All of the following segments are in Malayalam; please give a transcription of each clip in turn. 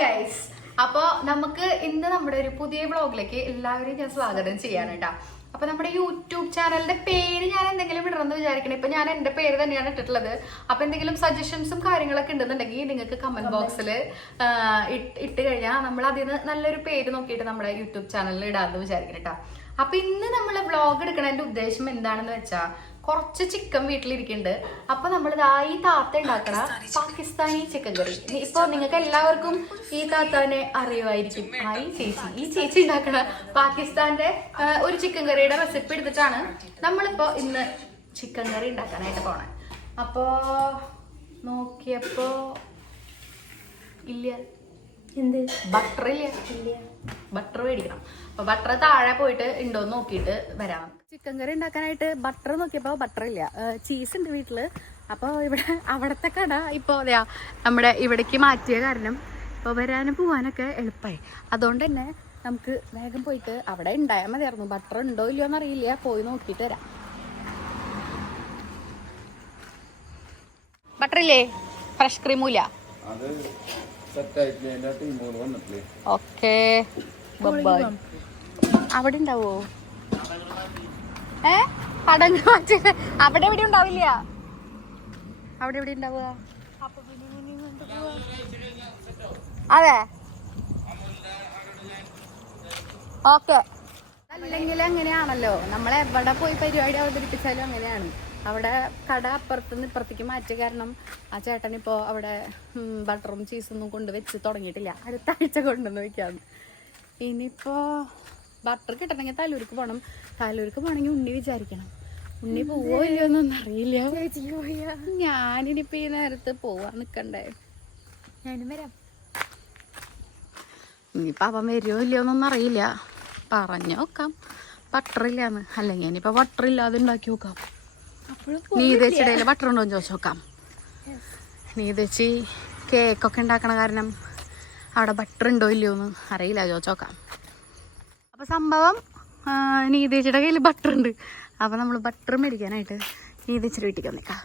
ഗൈസ്, അപ്പൊ നമുക്ക് ഇന്ന് നമ്മുടെ ഒരു പുതിയ വ്ളോഗിലേക്ക് എല്ലാവരെയും ഞാൻ സ്വാഗതം ചെയ്യാണ് കേട്ടോ. അപ്പൊ നമ്മുടെ യൂട്യൂബ് ചാനലിന്റെ പേര് ഞാൻ എന്തെങ്കിലും ഇടണമെന്ന് വിചാരിക്കണം. ഇപ്പൊ ഞാൻ എന്റെ പേര് തന്നെയാണ് ഇട്ടിട്ടുള്ളത്. അപ്പൊ എന്തെങ്കിലും സജഷൻസും കാര്യങ്ങളൊക്കെ ഉണ്ടെന്നുണ്ടെങ്കിൽ നിങ്ങൾക്ക് കമന്റ് ബോക്സിൽ ഇട്ട് കഴിഞ്ഞാൽ നമ്മൾ അതിന് നല്ലൊരു പേര് നോക്കിയിട്ട് നമ്മുടെ യൂട്യൂബ് ചാനലിൽ ഇടാമെന്ന് വിചാരിക്കണം കേട്ടോ. അപ്പൊ ഇന്ന് നമ്മൾ വ്ളോഗ് എടുക്കണതിന്റെ ഉദ്ദേശം എന്താണെന്ന് വെച്ചാൽ കുറച്ച് ചിക്കൻ വീട്ടിലിരിക്കുന്നുണ്ട്. അപ്പൊ നമ്മൾ ഈ താത്ത ഉണ്ടാക്കണ പാകിസ്ഥാനി ചിക്കൻ കറി. ഇപ്പൊ നിങ്ങൾക്ക് എല്ലാവർക്കും ഈ താത്താനെ അറിയുമായിരിക്കും. ഈ ചേച്ചി ഉണ്ടാക്കണ പാകിസ്ഥാന്റെ ഒരു ചിക്കൻ കറിയുടെ റെസിപ്പി എടുത്തിട്ടാണ് നമ്മളിപ്പോ ഇന്ന് ചിക്കൻ കറി ഉണ്ടാക്കാനായിട്ട് പോണേ. അപ്പോ നോക്കിയപ്പോ ഇല്ല, എന്ത് ബട്ടർ ഇല്ല, ബട്ടർ മേടിക്കണം. അപ്പൊ ബട്ടർ താഴെ പോയിട്ട് ഉണ്ടോന്ന് നോക്കിയിട്ട് വരാം. ചിക്കൻ കറി ഉണ്ടാക്കാനായിട്ട് ബട്ടർ നോക്കിയപ്പോ ബട്ടർ ഇല്ല. ചീസ് ഉണ്ട് വീട്ടില്. അപ്പൊ ഇവിടെ അവിടത്തെ കട ഇപ്പൊ അതെയാ നമ്മുടെ ഇവിടേക്ക് മാറ്റിയ കാരണം ഇപ്പൊ വരാനും പോവാനൊക്കെ എളുപ്പമായി. അതുകൊണ്ട് തന്നെ നമുക്ക് വേഗം പോയിട്ട് അവിടെ ഉണ്ടായാൽ മതിയായിരുന്നു. ബട്ടർ ഉണ്ടോ ഇല്ലയോ എന്നറിയില്ല, പോയി നോക്കിയിട്ട് വരാം. ബട്ടർ ഇല്ലേ? ഫ്രഷ് ക്രീമില്ല. ഓക്കെ, അവിടെ ഉണ്ടാവോ? പടങ്ങ് മാറ്റി അവിടെ എവിടെ ഉണ്ടാവില്ല. അവിടെ എവിടെ ഉണ്ടാവുക? അതെ, ഓക്കെ. അല്ലെങ്കിൽ അങ്ങനെയാണല്ലോ, നമ്മൾ എവിടെ പോയി പരിപാടി അവതരിപ്പിച്ചാലും അങ്ങനെയാണ്. അവിടെ കട അപ്പുറത്തുനിന്ന് ഇപ്പുറത്തേക്ക് മാറ്റിയ കാരണം ആ ചേട്ടൻ ഇപ്പോൾ അവിടെ ബട്ടറും ചീസൊന്നും കൊണ്ട് വെച്ച് തുടങ്ങിയിട്ടില്ല. അടുത്ത ആഴ്ച കൊണ്ടുവന്ന് വെക്കാന്ന്. ഇനിയിപ്പോ ബട്ടർ കിട്ടണമെങ്കിൽ തലൂർക്ക് പോകണം. തലൂർക്ക് പോകണമെങ്കിൽ ഉണ്ണി വിചാരിക്കണം. ഉണ്ണി പോവോ ഇല്ലയോ എന്നൊന്നും അറിയില്ല. ഞാനിനിയിപ്പോ ഈ നേരത്ത് പോവാൻ നിക്കണ്ടേ. ഞാനും വരാം. ഇനിയിപ്പോ അവൻ വരുമോ ഇല്ലയോ എന്നൊന്നും അറിയില്ല. പറഞ്ഞു നോക്കാം ബട്ടർ ഇല്ലാന്ന്. അല്ലെങ്കിൽ ഇനിയിപ്പോ ബട്ടർ ഇല്ലാതെ ഉണ്ടാക്കി നോക്കാം. നീതേച്ചിടയിൽ ബട്ടർ ഉണ്ടോ എന്ന് ചോദിച്ചു നോക്കാം. നീതേച്ചി കേക്കൊക്കെ ഉണ്ടാക്കണ കാരണം അവിടെ ബട്ടർ ഉണ്ടോ ഇല്ലയോ എന്ന് അറിയില്ല, ചോദിച്ചു നോക്കാം. അപ്പൊ സംഭവം നീതേച്ചിയുടെ കയ്യിൽ ബട്ടർ ഉണ്ട്. അപ്പൊ നമ്മൾ ബട്ടർ മേടിക്കാനായിട്ട് നീതേച്ചിയുടെ വീട്ടിൽ വന്നേക്കാം.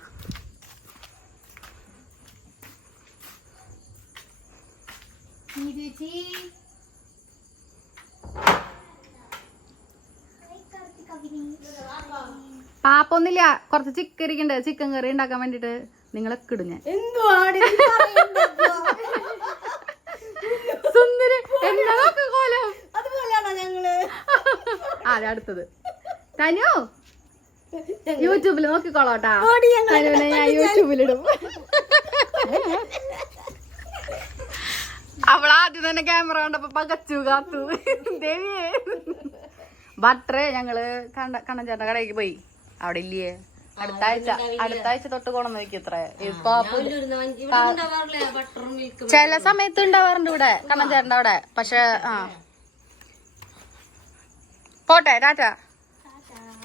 പാപ്പൊന്നില്ല, കുറച്ച് ചിക്കൻ ഇരിക്കണ്ട്. ചിക്കൻ കറി ഉണ്ടാക്കാൻ വേണ്ടിട്ട് നിങ്ങളൊക്കെ ഇടും ഞാൻ. സുന്ദരി എന്താ കോലം? അതെ, അടുത്തത് തനു യൂട്യൂബിൽ നോക്കിക്കോളോട്ടാ. തനുവിനെ ഞാൻ യൂട്യൂബിലിടും. അവളാദ്യം തന്നെ ക്യാമറ കണ്ടപ്പോ പകച്ചു കാത്തു. ദേവിയെ ബട്ടറ് ഞങ്ങള് കണ്ണൻചേട്ടന്റെ കടയിലേക്ക് പോയി. അവിടെ ഇല്ലേ, അടുത്ത ആഴ്ച തൊട്ട് കൊണ്ടു വെക്കും. ഇത്ര ഇപ്പൊ ചില സമയത്ത് ഉണ്ടാവാറുണ്ട് ഇവിടെ കണ്ണൻചേട്ടന്റെ അവിടെ. പക്ഷെ പോട്ടെ, ടാറ്റാ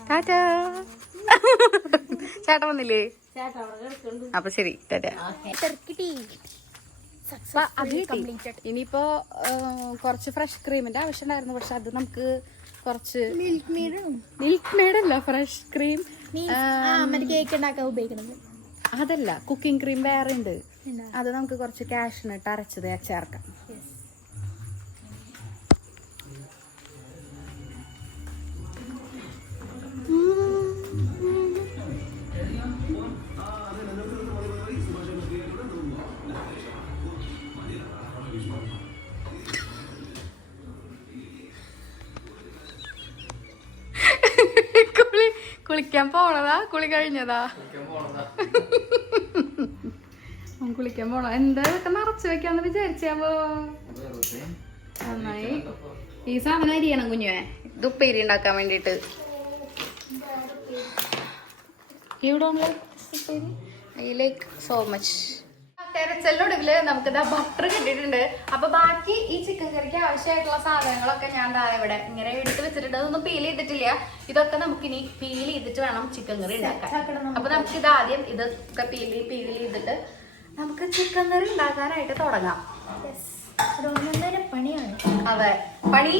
ടാറ്റാ. ചേട്ടൻ വന്നില്ലേ? അപ്പൊ ശരി, ടാറ്റാ. ഇനിയിപ്പോ കുറച്ച് ഫ്രഷ് ക്രീമിന്റെ ആവശ്യം ഉണ്ടായിരുന്നു. പക്ഷെ അത് നമുക്ക് കുറച്ച് മിൽക്ക് മെയ്ഡല്ല, ഫ്രഷ് ക്രീം കേക്ക് ഉണ്ടാക്കാൻ ഉപയോഗിക്കുന്നത്. അതല്ല, കുക്കിംഗ് ക്രീം വേറെ ഉണ്ട്. അത് നമുക്ക് കുറച്ച് കാഷ്നട്ട് അരച്ചത് ചേർക്കാം. കുളിക്കാൻ പോണതാ? കുളി കഴിഞ്ഞതാ? കുളിക്കാൻ പോണ. എന്താ ഇതൊക്കെ നിറച്ച് വെക്കാന്ന് വിചാരിച്ചാവോ? നന്നായി. ഈ സാധനം അരിയണം കുഞ്ഞുവേ, ഇത് ഉപ്പേരി ഉണ്ടാക്കാൻ വേണ്ടിട്ട്. I like so much. തെരച്ചലിനൊടുവില് നമുക്ക് ബട്ടർ കിട്ടിയിട്ടുണ്ട്. അപ്പൊ ബാക്കി ഈ ചിക്കൻ കറിക്ക് ആവശ്യമായിട്ടുള്ള സാധനങ്ങളൊക്കെ ഞാൻ ഇവിടെ ഇങ്ങനെ എടുത്ത് വെച്ചിട്ടുണ്ട്. അതൊന്നും പീൽ ചെയ്തിട്ടില്ല. ഇതൊക്കെ നമുക്കിനി പീൽ ചെയ്തിട്ട് വേണം ചിക്കൻ കറി ഉണ്ടാക്കാൻ. അപ്പൊ നമുക്ക് ഇത് ആദ്യം ഇതൊക്കെ പീൽ ചെയ്തിട്ട് നമുക്ക് ചിക്കൻ കറി ഉണ്ടാക്കാനായിട്ട് തുടങ്ങാം. പണിയാണ്. അതെ, പണി.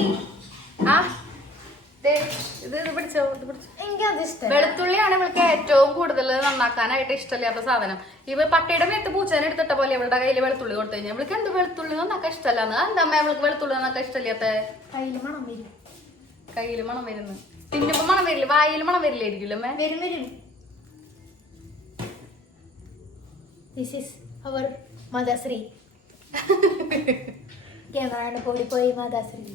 ഇത് പിടിച്ചോ, എനിക്കത് ഇഷ്ടം. വെളുത്തുള്ളിയാണ് ഇവൾക്ക് ഏറ്റവും കൂടുതൽ നന്നാക്കാനായിട്ട് ഇഷ്ടമില്ലാത്ത സാധനം. ഇവ പട്ടിയുടെ മേത്ത് പൂച്ചേനെ എടുത്തിട്ട പോലെ ഇവളുടെ കയ്യിൽ വെളുത്തുള്ളി കൊടുത്തു കഴിഞ്ഞാൽ ഇവൾക്ക് എന്ത് വെളുത്തുള്ളി നന്നാക്കാൻ ഇഷ്ടമല്ലാന്ന്. എന്താ അമ്മ ഇവൾക്ക് വെളുത്തുള്ളി നന്നാക്കാൻ ഇഷ്ടമില്ലാത്ത? കയ്യില് മണം വരുന്നു. പിന്നിപ്പോ മണം വരില്ല, വായിൽ മണം വരില്ലായിരിക്കും അമ്മ. വരും. This is our Madasri. Camera പൊടിപ്പോയി മാതാശ്രീ.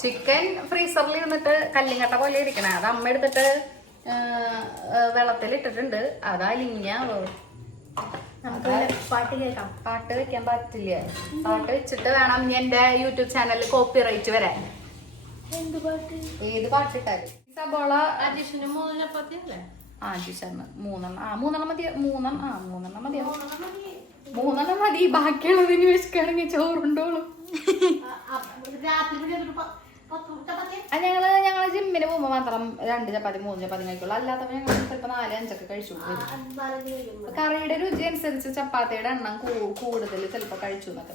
ചിക്കൻ ഫ്രീസറിൽ ഇരുന്നിട്ട് കല്ലിങ്ങട്ട പോലെ ഇരിക്കണേ. അത് അമ്മ എടുത്തിട്ട് വെള്ളത്തിൽ ഇട്ടിട്ടുണ്ട്. അതാ ലിങ്ങ. നമുക്ക് പാട്ട് കേൾക്കാം. പാട്ട് വെക്കാൻ പറ്റില്ല. പാട്ട് വെച്ചിട്ട് വേണം എന്റെ യൂട്യൂബ് ചാനലിൽ കോപ്പിറൈറ്റ് വരാൻ. എന്ത് പാട്ട്? ഏത് പാട്ടിട്ടാലും. സബോള അഡീഷന് 3 ചപ്പാത്തി അല്ലേ? മൂന്നെണ്ണം മതി. ബാക്കിയുള്ളതിന് വെച്ചിട്ടാണെങ്കിൽ ചോറുണ്ടോളും. ഞങ്ങള് ജിമ്മിന് പോകുമ്പോ മാത്രം 2 ചപ്പാത്തി 3 ചപ്പാത്തി കഴിക്കുള്ളൂ. അല്ലാത്തപ്പോ ഞങ്ങൾ ചിലപ്പോ 4-5 ഒക്കെ കഴിച്ചു. കറിയുടെ രുചി അനുസരിച്ച് ചപ്പാത്തിയുടെ എണ്ണം കൂടുതൽ ചിലപ്പോ കഴിച്ചു എന്നൊക്കെ.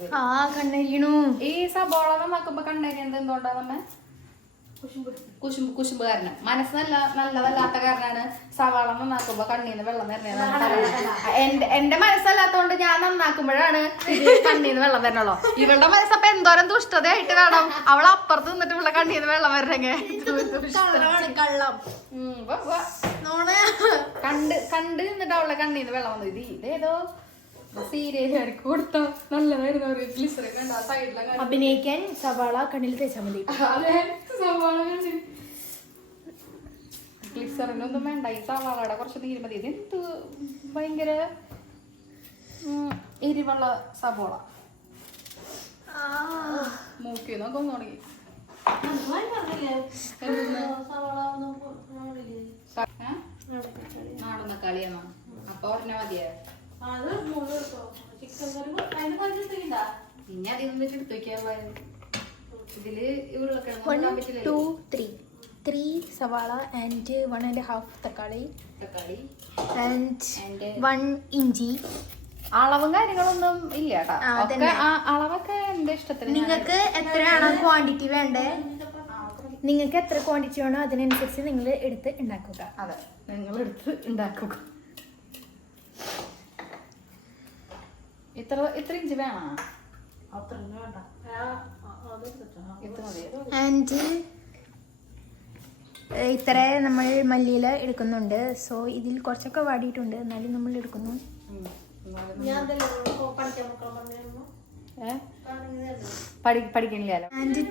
ഈ സബോള നന്നാക്കുമ്പോ കണ്ണരിയുന്നത് എന്തുകൊണ്ടാ നമ്മ? കുശുമ്പ് കാരണം. മനസ്സ് നല്ലതല്ലാത്ത കാരണമാണ് സവാള നന്നാക്കുമ്പോ കണ്ണീന്ന് വെള്ളം വരുന്നത്. എന്റെ മനസ്സല്ലാത്തോണ്ട് ഞാൻ നന്നാക്കുമ്പോഴാണ് കണ്ണീന്ന് വെള്ളം വരണല്ലോ. ഇവളുടെ മനസ്സപ്പൊ എന്തോരം ദുഷ്ടതയായിട്ട് കാണാം. അവൾ അപ്പുറത്ത് നിന്നിട്ട് ഇവളുടെ കണ്ണീന്ന് വെള്ളം വരണെങ്കിൽ കണ്ട് നിന്നിട്ട് അവളുടെ കണ്ണീന്ന് വെള്ളം വന്നു. ഇതേതോ സീരിയൽ കൊടുത്തോ നല്ലതായിരുന്നു. അഭിനയിക്കാൻ സവാള കണ്ണിൽ തേച്ചാൽ മതി. ഗ്ലിസറിനൊന്നും വേണ്ട. ഈ സവാളയുടെ കുറച്ച് നീര് മതി. ഇതെന്ത് ഭയങ്കര എരിവുള്ള സവാള. മൂക്കിന്നൊക്കെ ഒന്ന് തുടങ്ങി. നാടൊന്ന കളിയെന്നാ. അപ്പൊ ഒരെണ്ണ മതിയാ. പിന്നെ അതിൽ എടുത്തു വെക്കാ. ഇതില് ഉരുളക്കിഴങ്ങ് 3 സവാള and 1.5 തക്കാളി and 1 ഇഞ്ചി. അളവും കാര്യങ്ങളൊന്നും ഇല്ല കേട്ടോ. അളവൊക്കെ എന്റെ ഇഷ്ടത്തിന്. നിങ്ങൾക്ക് എത്രയാണോ ക്വാണ്ടിറ്റി വേണ്ടേ, നിങ്ങൾക്ക് എത്ര ക്വാണ്ടിറ്റി വേണോ അതിനനുസരിച്ച് നിങ്ങൾ എടുത്ത് ഉണ്ടാക്കുക. അതെ, നിങ്ങൾ എടുത്ത് ഉണ്ടാക്കുക. ഇത്ര ഇഞ്ചി വേണം. ആൻഡ് ഇത്ര നമ്മൾ മല്ലിയില എടുക്കുന്നുണ്ട്. സോ ഇതിൽ കുറച്ചൊക്കെ വാടിയിട്ടുണ്ട്, എന്നാലും നമ്മൾ എടുക്കുന്നു. പഠിക്കണില്ലല്ലോ. ആൻഡ്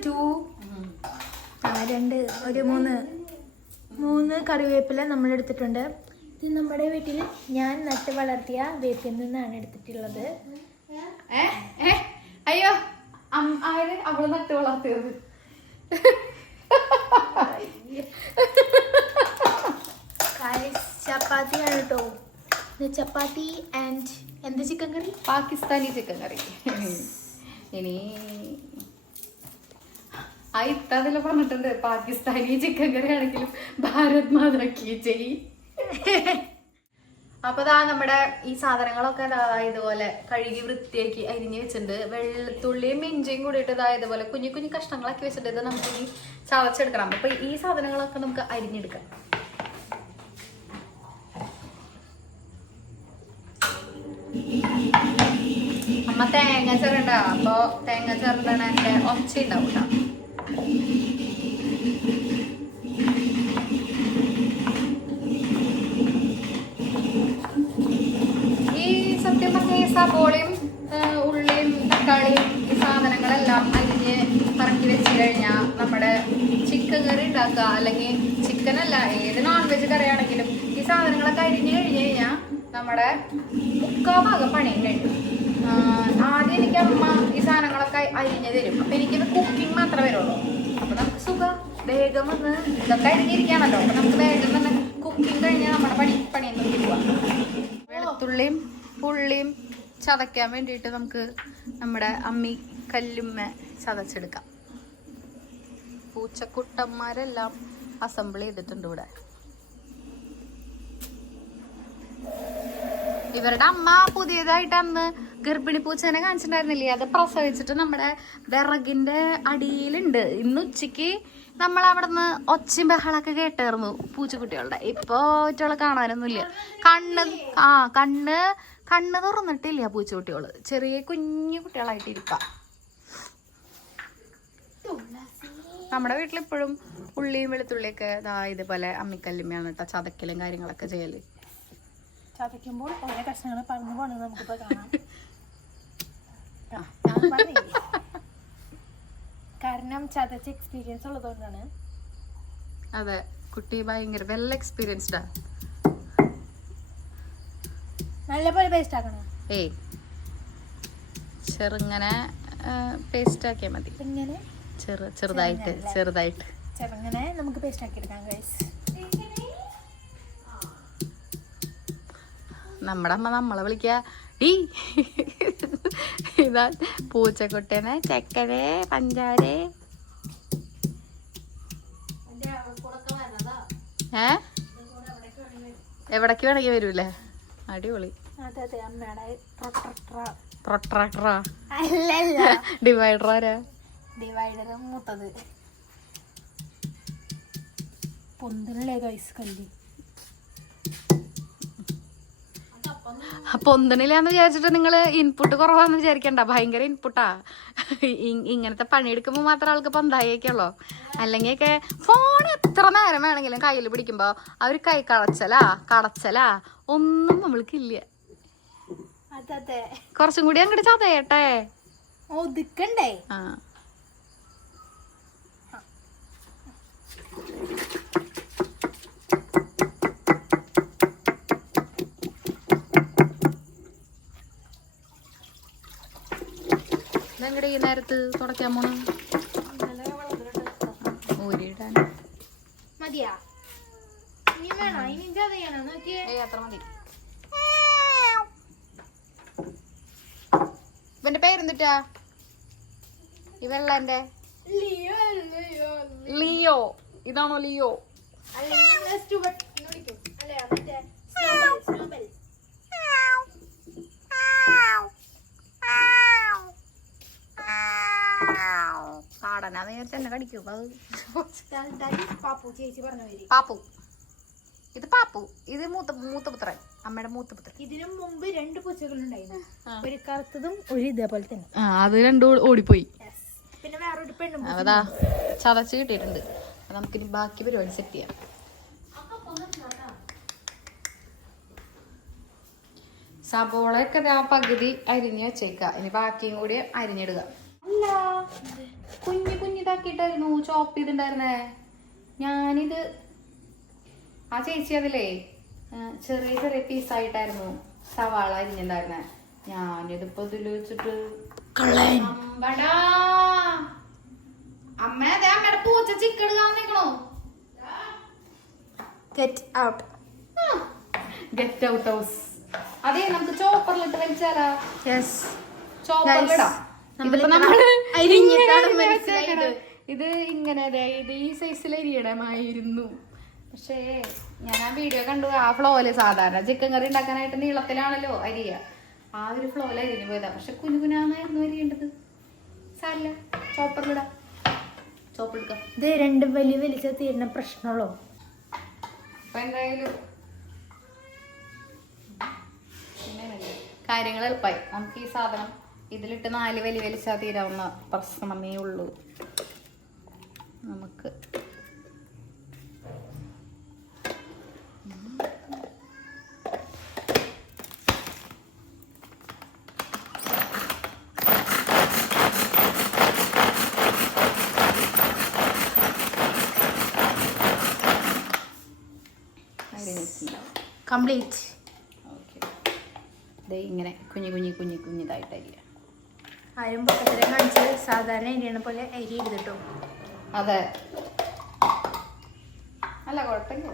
3 കറിവേപ്പില നമ്മൾ എടുത്തിട്ടുണ്ട്. ഇത് നമ്മുടെ വീട്ടിൽ ഞാൻ നട്ട് വളർത്തിയ വേപ്പിൽ നിന്നാണ് എടുത്തിട്ടുള്ളത്. അയ്യോ, അവള് നട്ട് വളർത്തിയത്. ചപ്പാത്തിയാണ് കേട്ടോ. ചപ്പാത്തി ആൻഡ് എന്ത് ചിക്കൻ കറി? പാകിസ്ഥാനി ചിക്കൻ കറി. ഇനി ഇട്ടതിൽ പറഞ്ഞിട്ടുണ്ട് പാകിസ്ഥാനി ചിക്കൻ കറി ആണെങ്കിലും ഭാരത് മാതാ കീ ജയ്. അപ്പൊ ഇതാ നമ്മുടെ ഈ സാധനങ്ങളൊക്കെ ഇതുപോലെ കഴുകി വൃത്തിയാക്കി അരിഞ്ഞ് വെച്ചിട്ടുണ്ട്. വെളുത്തുള്ളിയും ഇഞ്ചിയും കൂടിയിട്ട് ഇതുപോലെ കുഞ്ഞു കുഞ്ഞു കഷ്ണങ്ങളാക്കി വെച്ചിട്ട് ഇത് നമുക്ക് ഇനി ചതച്ചെടുക്കണം. അപ്പൊ ഈ സാധനങ്ങളൊക്കെ നമുക്ക് അരിഞ്ഞെടുക്കാം. അമ്മ തേങ്ങ ചേരണ്ട. അപ്പൊ തേങ്ങ ചേരണ്ടാണ് എന്റെ ഒച്ച ഉണ്ടാവും കേട്ടോ. സത്യം പറഞ്ഞ ഈ സബോളയും ഉള്ളിയും തക്കാളിയും ഈ സാധനങ്ങളെല്ലാം അരിഞ്ഞ് പറക്കി വെച്ച് കഴിഞ്ഞാൽ നമ്മുടെ ചിക്കൻ കറി ഉണ്ടാക്കുക, അല്ലെങ്കിൽ ചിക്കനല്ല ഏത് നോൺ വെജ് കറി ആണെങ്കിലും ഈ സാധനങ്ങളൊക്കെ അരിഞ്ഞ് കഴിഞ്ഞ് കഴിഞ്ഞാൽ നമ്മുടെ 3/4 ഭാഗം പണിയും കഴിയും. ആദ്യം എനിക്ക് അമ്മ ഈ സാധനങ്ങളൊക്കെ അരിഞ്ഞ് തരും. അപ്പം എനിക്കിത് കുക്കിംഗ് മാത്രമേ വരുള്ളൂ. അപ്പം നമുക്ക് സുഖം വേഗം വന്ന് ഇതൊക്കെ അരിഞ്ഞിരിക്കുകയാണല്ലോ. അപ്പം നമുക്ക് വേഗം തന്നെ കുക്കിംഗ് കഴിഞ്ഞാൽ നമ്മുടെ പണിയൊന്നും കിട്ടുക. വെളുത്തുള്ളിയും ഉള്ളിയും ചതയ്ക്കാൻ വേണ്ടിയിട്ട് നമുക്ക് നമ്മുടെ അമ്മി കല്ലുമ്മ ചതച്ചെടുക്കാം. പൂച്ചക്കുട്ടന്മാരെല്ലാം അസംബിൾ ചെയ്തിട്ടുണ്ട് ഇവിടെ. ഇവരുടെ അമ്മ പുതിയതായിട്ട് അന്ന് ഗർഭിണി പൂച്ചേനെ കാണിച്ചിട്ടുണ്ടായിരുന്നില്ലേ, അത് പ്രസവിച്ചിട്ട് നമ്മുടെ വിറകിന്റെ അടിയിലുണ്ട്. ഇന്ന് ഉച്ചക്ക് നമ്മൾ അവിടുന്ന് ഒച്ചയും ബഹളൊക്കെ കേട്ടായിരുന്നു പൂച്ചക്കുട്ടികളുടെ. ഇപ്പൊ ഒറ്റകളെ കാണാനൊന്നുമില്ല. കണ്ണ് തുറന്നിട്ടില്ല പൂച്ചക്കുട്ടികള്, ചെറിയ കുഞ്ഞു കുട്ടികളായിട്ടിരിക്കാം. നമ്മുടെ വീട്ടിലിപ്പോഴും ഉള്ളിയും വെളുത്തുള്ളിയൊക്കെ ഇതുപോലെ അമ്മിക്കല്ലുമ്മയാണ് കേട്ടോ ചതക്കലും കാര്യങ്ങളൊക്കെ ചെയ്യല്. ചതയ്ക്കുമ്പോൾ ഓരോ കഷ്ണങ്ങൾ പറഞ്ഞു പോണത് നമുക്കിപ്പോ കാണാം. കാരണം ചതച്ച് എക്സ്പീരിയൻസ് ഉള്ളതുകൊണ്ടാണ്. അതെ, കുട്ടി ഭയങ്കര വെൽ എക്സ്പീരിയൻസ്ഡാ. നല്ലപോലെ പേസ്റ്റ് ആക്കണം. ഏയ് ചെറുങ്ങനെ പേസ്റ്റ് ആക്കിയാൽ മതി. ഇങ്ങനെ ചെറുതായിട്ട് ചെറുങ്ങനെ നമുക്ക് പേസ്റ്റ് ആക്കി എടുക്കാം ഗൈസ്. നമ്മുടെ അമ്മ നമ്മളെ വിളിക്കുക ഡീ ഇതാ പൂച്ചക്കുട്ടനെ ചെക്കനെ പഞ്ചാരെ. എവിടേക്ക് വേണമെങ്കിൽ വരൂല്ലേ? അടിപൊളി. പ്രൊട്രാക്ടറാ ഡിവൈഡർ ആരാ? ഡിവൈഡർ മൂത്തത് പൊന്തനല്ലേ ഗൈസ് കല്ല്. പൊന്തണില്ലാന്ന് വിചാരിച്ചിട്ട് നിങ്ങള് ഇൻപുട്ട് കുറവാന്ന് വിചാരിക്കണ്ട, ഭയങ്കര ഇൻപുട്ടാ. ഇങ്ങനത്തെ പണിയെടുക്കുമ്പോ മാത്രം ആൾക്ക് പൊന്തായേക്കുള്ളൂ. അല്ലെങ്കിൽ ഒക്കെ ഫോൺ എത്ര നേരം വേണമെങ്കിലും കയ്യിൽ പിടിക്കുമ്പോ അവര് കൈ കടച്ചലാ ഒന്നും നമ്മൾക്കില്ല. കുറച്ചും കൂടി അങ്ങോട്ട് ചതയട്ടെ. ഒതുക്കണ്ടേ? ആ ഇതെങ്ങടെ ഈ നേരത്ത് തുടയ്ക്കാൻ പോണം? ഊരിടാൻ മതിയാ? ഇനി വേണോ? ഇനി ചതയാണോ? നോക്കിയേ. അത്ര മതി. ഇവന്റെ പേരെന്തിട്ടാ? ഈ വെള്ളന്റെ ലിയോ. ഇതാണോ ലിയോ? കാടനാന്ന് വിചാരിച്ച എന്നെ കടിക്കും. പാപ്പു. ഇത് പാപ്പു. ഇത് മൂത്തപുത്രൻ, അമ്മയുടെ മൂത്തപുത്രൻ. ഇതിനു മുമ്പ് 2 പൂച്ചകളുണ്ടായിരുന്നു, ഒരു കറുത്തതും ഒരു ഇതേപോലെ തന്നെ. അത് രണ്ടും ഓടിപ്പോയി. പിന്നെ വേറൊരു പെണ്ണും അതാ ചതച്ച് കിട്ടിയിട്ടുണ്ട്. നമുക്കിനി ബാക്കി പരിപാടി സെറ്റ് ചെയ്യാം. സബോളയൊക്കെ ആ പകുതി അരിഞ്ഞ് വെച്ചേക്ക. ഇനി ബാക്കിയും കൂടി അരിഞ്ഞിടുക. അല്ല, കുഞ്ഞിതാക്കിട്ടായിരുന്നു ചോപ്പ് ചെയ്തിട്ടുണ്ടായിരുന്നേ. ഞാനിത് ആ ചേച്ചി അതിലേ ചെറിയ ചെറിയ പീസായിട്ടായിരുന്നു സവാള അരിഞ്ഞിട്ടുണ്ടായിരുന്നേ. ഞാനിതിപ്പോ ഇതിൽ വെച്ചിട്ട് അമ്മ അതെ അമ്മയുടെ പൂച്ച ചിക്കൻ നിക്കണോ? Get out house. അതെ, നമുക്ക് ചോപ്പറിലിട്ട് വലിച്ചാലാ? ചോപ്പറിലിടാം. ഇത് ഇങ്ങനെ ഇത് ഈ സൈസിൽ അരിയണമായിരുന്നു. പക്ഷേ ഞാൻ ആ വീഡിയോ കണ്ടു. ആ ഫ്ലോയില് സാധാരണ ചിക്കൻ കറി ഉണ്ടാക്കാനായിട്ട് നീളത്തിലാണല്ലോ അരിയ. ആ ഒരു ഫ്ലോയിൽ അരിഞ്ഞു പോയതാ. പക്ഷെ കുനുകുനാന്നായിരുന്നു അരിയേണ്ടത്. സാരില്ല, ചോപ്പറിലിടാം. ചോപ്പെടുക്കാം. ഇത് 2 വലിച്ച തീരുന്ന പ്രശ്നമുള്ളൂ. അപ്പൊ എന്തായാലും കാര്യങ്ങൾ എളുപ്പമായി. നമുക്ക് ഈ സാധനം ഇതിലിട്ട് 4 വലിച്ചാൽ തീരാവുന്ന പ്രശ്നമേ ഉള്ളൂ. നമുക്ക് കംപ്ലീറ്റ്. ഇങ്ങനെ കുഞ്ഞിതായിട്ട് അരിയ. ആരും പൊട്ടത്തിനെ കാണിച്ച് സാധാരണ അരിയണ പോലെ അരി എടുത്തിട്ടോ. അതെ, അല്ല കുഴപ്പമില്ല.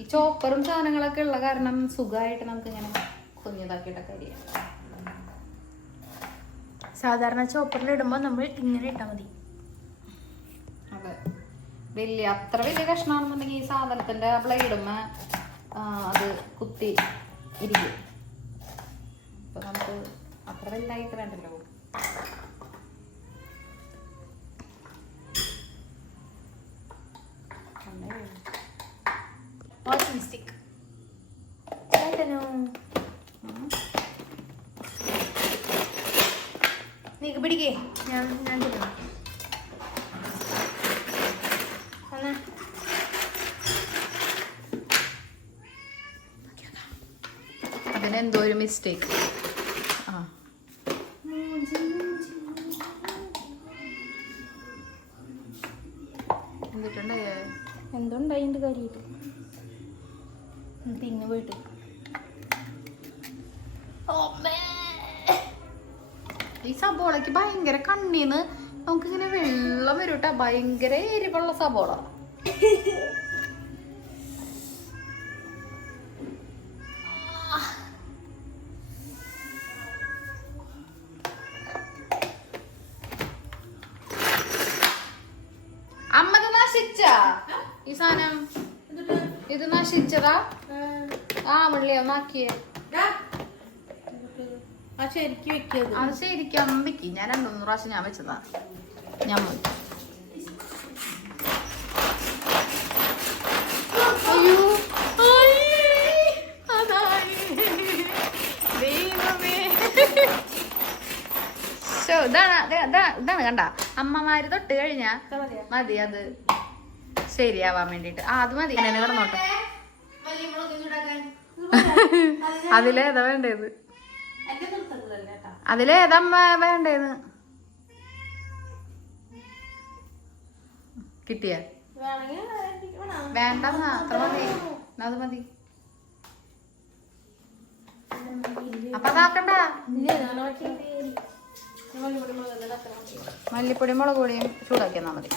ഈ ചോപ്പറും സാധനങ്ങളൊക്കെ ഉള്ള കാരണം സുഖമായിട്ട് നമുക്ക് ഇങ്ങനെ കുഞ്ഞിതാക്കിയിട്ടൊക്കെ അരിയാം. സാധാരണ ചോപ്പറിൽ ഇടുമ്പോൾ നമ്മൾ ഇങ്ങനെ ഇട്ടാൽ മതി. അതെ, അത്ര വലിയ കഷ്ണമാണെന്നുണ്ടെങ്കിൽ ഈ സാധനത്തിന്റെ ബ്ലേഡുമ്മ അത് കുത്തി ഇരിക്കും. അപ്പൊ നമുക്ക് അത്ര വലുതായിട്ട് വേണ്ടല്ലോ. വാഷിംഗ് സ്റ്റിക്ക് നീക്ക് പിടിക്കേ, ഞാൻ അതിനെന്തോ ഒരു മിസ്റ്റേക്ക്. ആ എന്നിട്ടുണ്ടേ എന്തുണ്ടായിണ്ട് കാര്യമായിട്ട് തിന്നു പോയിട്ട്. ഈ സബോളക്ക് ഭയങ്കര കണ്ണീന്ന് നമുക്കിങ്ങനെ വെള്ളം വരും കേട്ടോ. ഭയങ്കര എരിവുള്ള സബോള. അമ്മത് നശിച്ച ഈ സാധനം ഇത് നശിച്ചതാ. ആ വെള്ളിയ ഒന്നാക്കിയേ. ശരിക്കും വെക്കത് അത് ശരിക്കും അമ്മ വെക്കി. ഞാൻ 2-3 പ്രാവശ്യം ഞാൻ വെച്ചതാ. ഞാൻ അയ്യോ ഇതാണ് കണ്ട. അമ്മമാര് തൊട്ട് കഴിഞ്ഞാ മതി അത് ശരിയാവാൻ വേണ്ടിട്ട്. ആ അത് മതി. എന്നെ കിടന്നോട്ടെ. അതിലേതാ വേണ്ടത്? അതിലേതമ്മ വേണ്ടേന്ന് കിട്ടിയ വേണ്ട അത്ര മതി. അത് മതി. അപ്പൊ അതാക്കണ്ട. മല്ലിപ്പൊടി മുളക് പൊടിയും ചൂടാക്കിയാ മതി.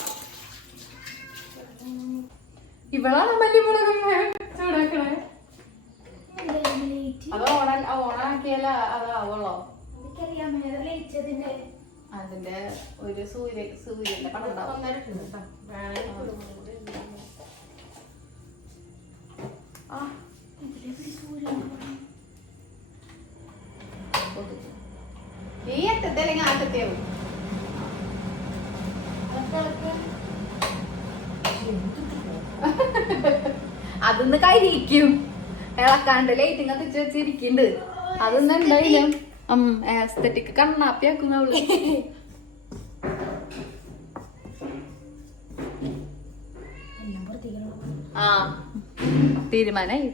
ഇവളാണ് മല്ലിമുളകും ചൂടാക്കണേ. അത് ഓണാക്കിയാല അതാവുള്ളോ? അതിന്റെ ഒരു സൂര്യന്റെ പടം ഉണ്ടാവും. ഈ അറ്റത്തെ അല്ലെങ്കിൽ ആറ്റത്തെയാവും. അതൊന്ന് കരിക്കും. ഇളക്കാണ്ട് ലൈറ്റിങ് കത്തിച്ച് വെച്ചിരിക്കുന്നുണ്ട്. അതൊന്നും എന്തായാലും ആസ്തറ്റിക് കണ്ണാപ്പിയാക്കുന്ന അവള്. ആ തീരുമാനായി.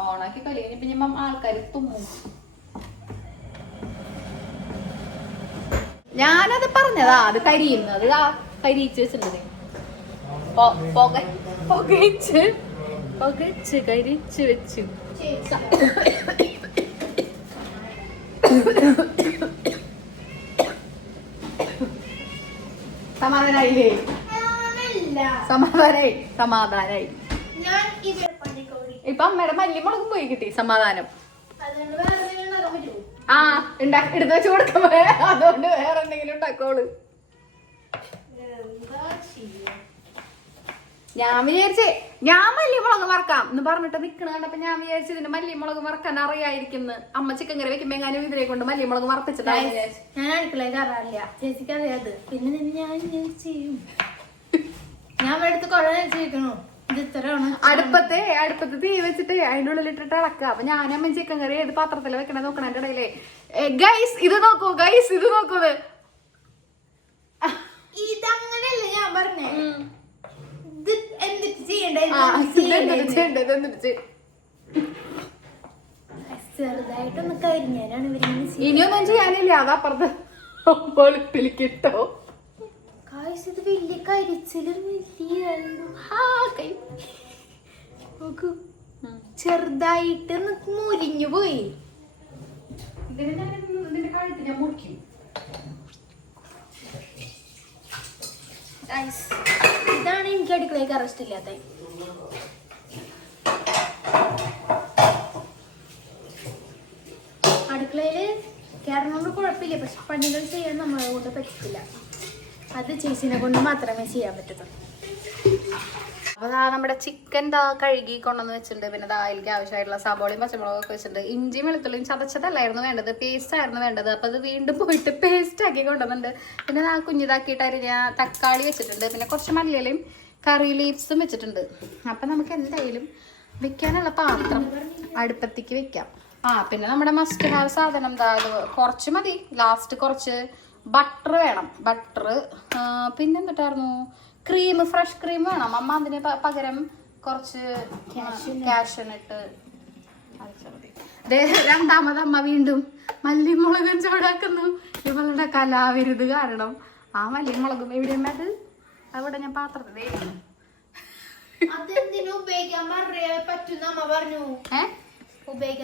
ഓണാക്കി കളി പിന്നെ ആൾക്കാർ തുമ്മും. ഞാനത് പറഞ്ഞതാ. അത് കരിയുന്നത് ആ കരിയിച്ച് വെച്ചിട്ടുണ്ട്. പുകച്ച് കരിച്ച് വെച്ചു. സമാധാനായില്ലേ? സമാധാനായി. ഇപ്പൊ അമ്മയുടെ മല്ലിമുളകും പോയി കിട്ടി. സമാധാനം. ആ എടുത്ത് വെച്ച് കൊടുക്കാൻ. അതുകൊണ്ട് വേറെ എന്തെങ്കിലും ഉണ്ടാക്കോള്. ഞാൻ വിചാരിച്ചേ ഞാൻ മല്ലിമുളക് മറക്കാം എന്ന് പറഞ്ഞിട്ട് നിക്കണ കണ്ടപ്പോ ഞാൻ വിചാരിച്ചു ഇതിന് മല്ലിമുളക് മറക്കാൻ അറിയായിരിക്കുന്നു. അമ്മ ചിക്കൻ കറി വെക്കുമ്പോ എങ്ങാനും ഇതിനെ കൊണ്ട് മല്ലിമുളക് മറപ്പിച്ചിട്ടാ. ഞാൻ അടുക്കളയിൽ കയറാറില്ല, ചേച്ചിക്ക് അറിയാത്. പിന്നെ ഞാൻ ചെയ്യും. ഞാൻ എടുത്ത് കുഴ വെച്ചിരിക്കണു. ഇത് ഇത്രയാണ്. അടുപ്പത്ത് തീ വെച്ചിട്ട് അതിന്റെ ഉള്ളിലിട്ടിട്ട് ഇളക്കുക. അപ്പൊ ഞാനമ്മ ചിക്കൻ കറി ഏത് പാത്രത്തിൽ വെക്കണേ നോക്കണ എന്റെ ഇടയിലേ. ഗൈസ് ഇത് നോക്കൂ. ഇതങ്ങനെയല്ല ഞാൻ പറഞ്ഞേ. എന്നിട്ട് ചെറുതായിട്ടൊന്ന് കരിഞ്ഞാലാണ് ഇനിയൊന്നും ചെയ്യാനില്ല. അതപ്പുറത്ത് വെളുപ്പിലിട്ടോ. ഇത് വലിയ കരിച്ചിലും നോക്കൂ. ചെറുതായിട്ട് മുരിഞ്ഞു പോയി. ഇതിന്റെ കഴുത്ത് ഞാൻ മുറിക്കും. ഇതാണ് എനിക്ക് അടുക്കളയ്ക്ക് അറസ്റ്റ് ഇല്ലാത്ത. അടുക്കളയില് കയറുന്നോണ്ട് കുഴപ്പമില്ല, പക്ഷെ പണികൾ ചെയ്യാൻ നമ്മളെ കൊണ്ട് പറ്റില്ല. അത് ചേച്ചിനെ കൊണ്ട് മാത്രമേ ചെയ്യാൻ പറ്റത്തുള്ളൂ. അപ്പോൾ നമ്മുടെ ചിക്കൻ കഴുകി കൊണ്ടുവന്ന് വെച്ചിട്ടുണ്ട്. പിന്നെ അതിലേക്ക് ആവശ്യമായിട്ടുള്ള സബോളയും പച്ചമുളകൊക്കെ വെച്ചിട്ടുണ്ട്. ഇഞ്ചിയും വെളുത്തുള്ളിയും ചതച്ചതല്ലായിരുന്നു വേണ്ടത്, പേസ്റ്റ് ആയിരുന്നു വേണ്ടത്. അപ്പോൾ അത് വീണ്ടും പോയിട്ട് പേസ്റ്റ് ആക്കി കൊണ്ടുവന്നിട്ടുണ്ട്. പിന്നെ കുഞ്ഞിതാക്കിയിട്ട് അരിഞ്ഞ തക്കാളി വെച്ചിട്ടുണ്ട്. പിന്നെ കുറച്ച് മല്ലിയിലയും കറി ലീവ്സും വെച്ചിട്ടുണ്ട്. അപ്പം നമുക്ക് എന്തായാലും വെക്കാനുള്ള പാത്രം അടുപ്പത്തേക്ക് വെക്കാം. പിന്നെ നമ്മുടെ മസ്റ്റ് ഹാവ് സാധനം കുറച്ച് മതി. ലാസ്റ്റ് കുറച്ച് ബട്ടർ വേണം. ബട്ടർ പിന്നെ എന്തിട്ടായിരുന്നു, ക്രീം, ഫ്രഷ് ക്രീം വേണം. അമ്മ അതിന് പകരം കുറച്ച് കാഷ്യൂനട്ട് അരച്ചാൽ മതി. രണ്ടാമത് അമ്മ വീണ്ടും മല്ലിമുളകും ചൂടാക്കുന്നു. ഇവളുടെ കലാവിരുത് കാരണം ആ മല്ലിമുളകും എവിടെയമ്മ അത് അവിടെ ഞാൻ പാത്രത്തിൽ ഉപയോഗിക്കാൻ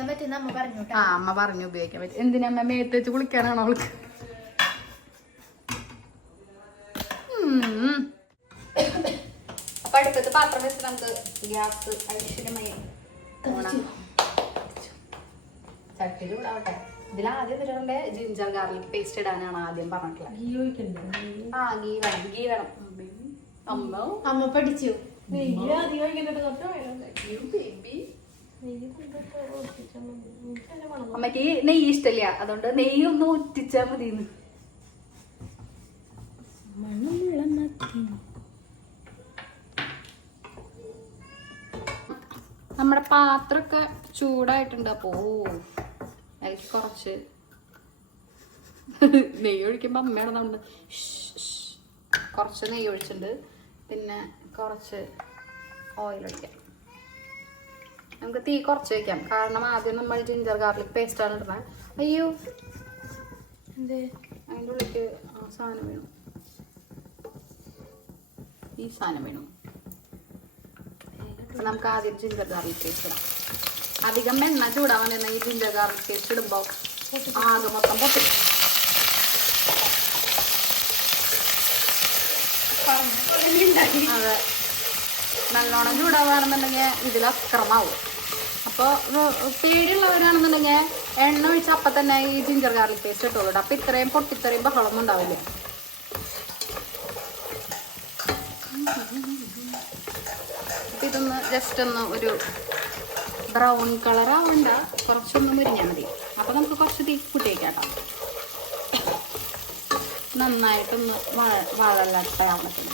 പറ്റുന്ന അമ്മ പറഞ്ഞു. അമ്മ പറഞ്ഞു ഉപയോഗിക്കാൻ പറ്റും. എന്തിനമ്മ മേത്ത് വെച്ച് കുളിക്കാനാണോ അവൾക്ക്? അപ്പൊ അടുപ്പത്ത് പാത്രം വെച്ച് നമുക്ക് ഗ്യാസ് ഐശ്വര്യമായി ചട്ടി ചൂടാവട്ടെ. ഇതിലാദ്യം ഇതിന്റെ ജിഞ്ചർ ഗാർലിക് പേസ്റ്റ് ഇടാനാണ് ആദ്യം പറഞ്ഞിട്ടുള്ളത്. ഗീ വേണം. അമ്മ പഠിച്ചു. അമ്മക്ക് നെയ്യ് ഇഷ്ടല്ല, അതുകൊണ്ട് നെയ്യ് ഒന്ന് ഒറ്റിച്ചാ മതിന്ന്. നമ്മുടെ പാത്രമൊക്കെ ചൂടായിട്ടുണ്ട്. അപ്പോ അതിലേക്ക് കുറച്ച് നെയ്യ് ഒഴിക്കുമ്പോ അമ്മയുടെ നമ്മൾ കുറച്ച് നെയ്യ് ഒഴിച്ചിട്ടുണ്ട്. പിന്നെ കുറച്ച് ഓയിൽ ഒഴിക്കാം. നമുക്ക് തീ കുറച്ച് വയ്ക്കാം, കാരണം ആദ്യം നമ്മൾ ജിഞ്ചർ ഗാർലിക് പേസ്റ്റ് ആണ് ഇടുന്നത്. അയ്യോ എന്തേ അതിൻ്റെ ഉള്ളിലേക്ക് സാധനം വേണം, ഈ സാധനം വേണം. നമുക്ക് ആദ്യം ജിഞ്ചർ ഗാർലിക് പേസ്റ്റ് ഇടാം. അധികം എണ്ണ ചൂടാവാൻ തന്നെ ഈ ജിഞ്ചർ ഗാർലിക് പേസ്റ്റ് ഇടുമ്പോൾ ആകെ മൊത്തം പൊട്ടി. അതെ, നല്ലോണം ചൂടാവാണെന്നുണ്ടെങ്കിൽ ഇതിൽ അക്രമാവും. അപ്പോൾ പേടിയുള്ളവരാണെന്നുണ്ടെങ്കിൽ എണ്ണ ഒഴിച്ച് അപ്പം തന്നെ ഈ ജിഞ്ചർ ഗാർലിക് പേസ്റ്റ് ഇട്ടോളൂ. അപ്പം ഇത്രയും പൊട്ടിത്തെറിയും ബഹളമൊന്നും ഉണ്ടാവില്ല. അപ്പം ഇതൊന്ന് ജസ്റ്റ് ഒന്ന് ഒരു ബ്രൗൺ കളർ ആവണ്ട, കുറച്ചൊന്ന് മുരിഞ്ഞാൽ മതി. അപ്പം നമുക്ക് കുറച്ച് തീ കൂട്ടി വയ്ക്കാം കേട്ടോ. നന്നായിട്ടൊന്ന് വഴലട്ടയാവണത്തിന്.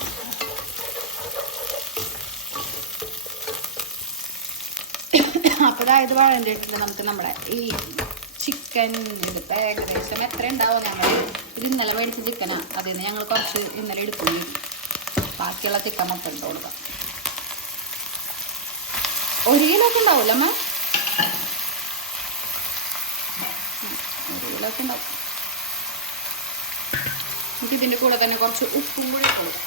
അപ്പോൾ അതായത് വഴണ്ടിട്ടുണ്ട്. നമുക്ക് നമ്മുടെ ഈ ചിക്കൻ ഇതിപ്പോൾ ഏകദേശം എത്ര ഉണ്ടാവും, ഞങ്ങൾ ഇത് ഇന്നലെ മേടിച്ച ചിക്കനാണ്. അതിൽ നിന്ന് ഞങ്ങൾ കുറച്ച് ഇന്നലെ എടുക്കുകയും ബാക്കിയുള്ള ചിക്കൻ മൊത്തം ഇട്ട് കൊടുക്കാം. 1 കിലോ ഒക്കെ ഉണ്ടാവില്ല അമ്മ? 1 കിലോ ഒക്കെ ഉണ്ടാവും. എന്നിട്ട് ഇതിൻ്റെ കൂടെ തന്നെ കുറച്ച് ഉപ്പും കൂടി ഇട്ട് കൊടുക്കാം.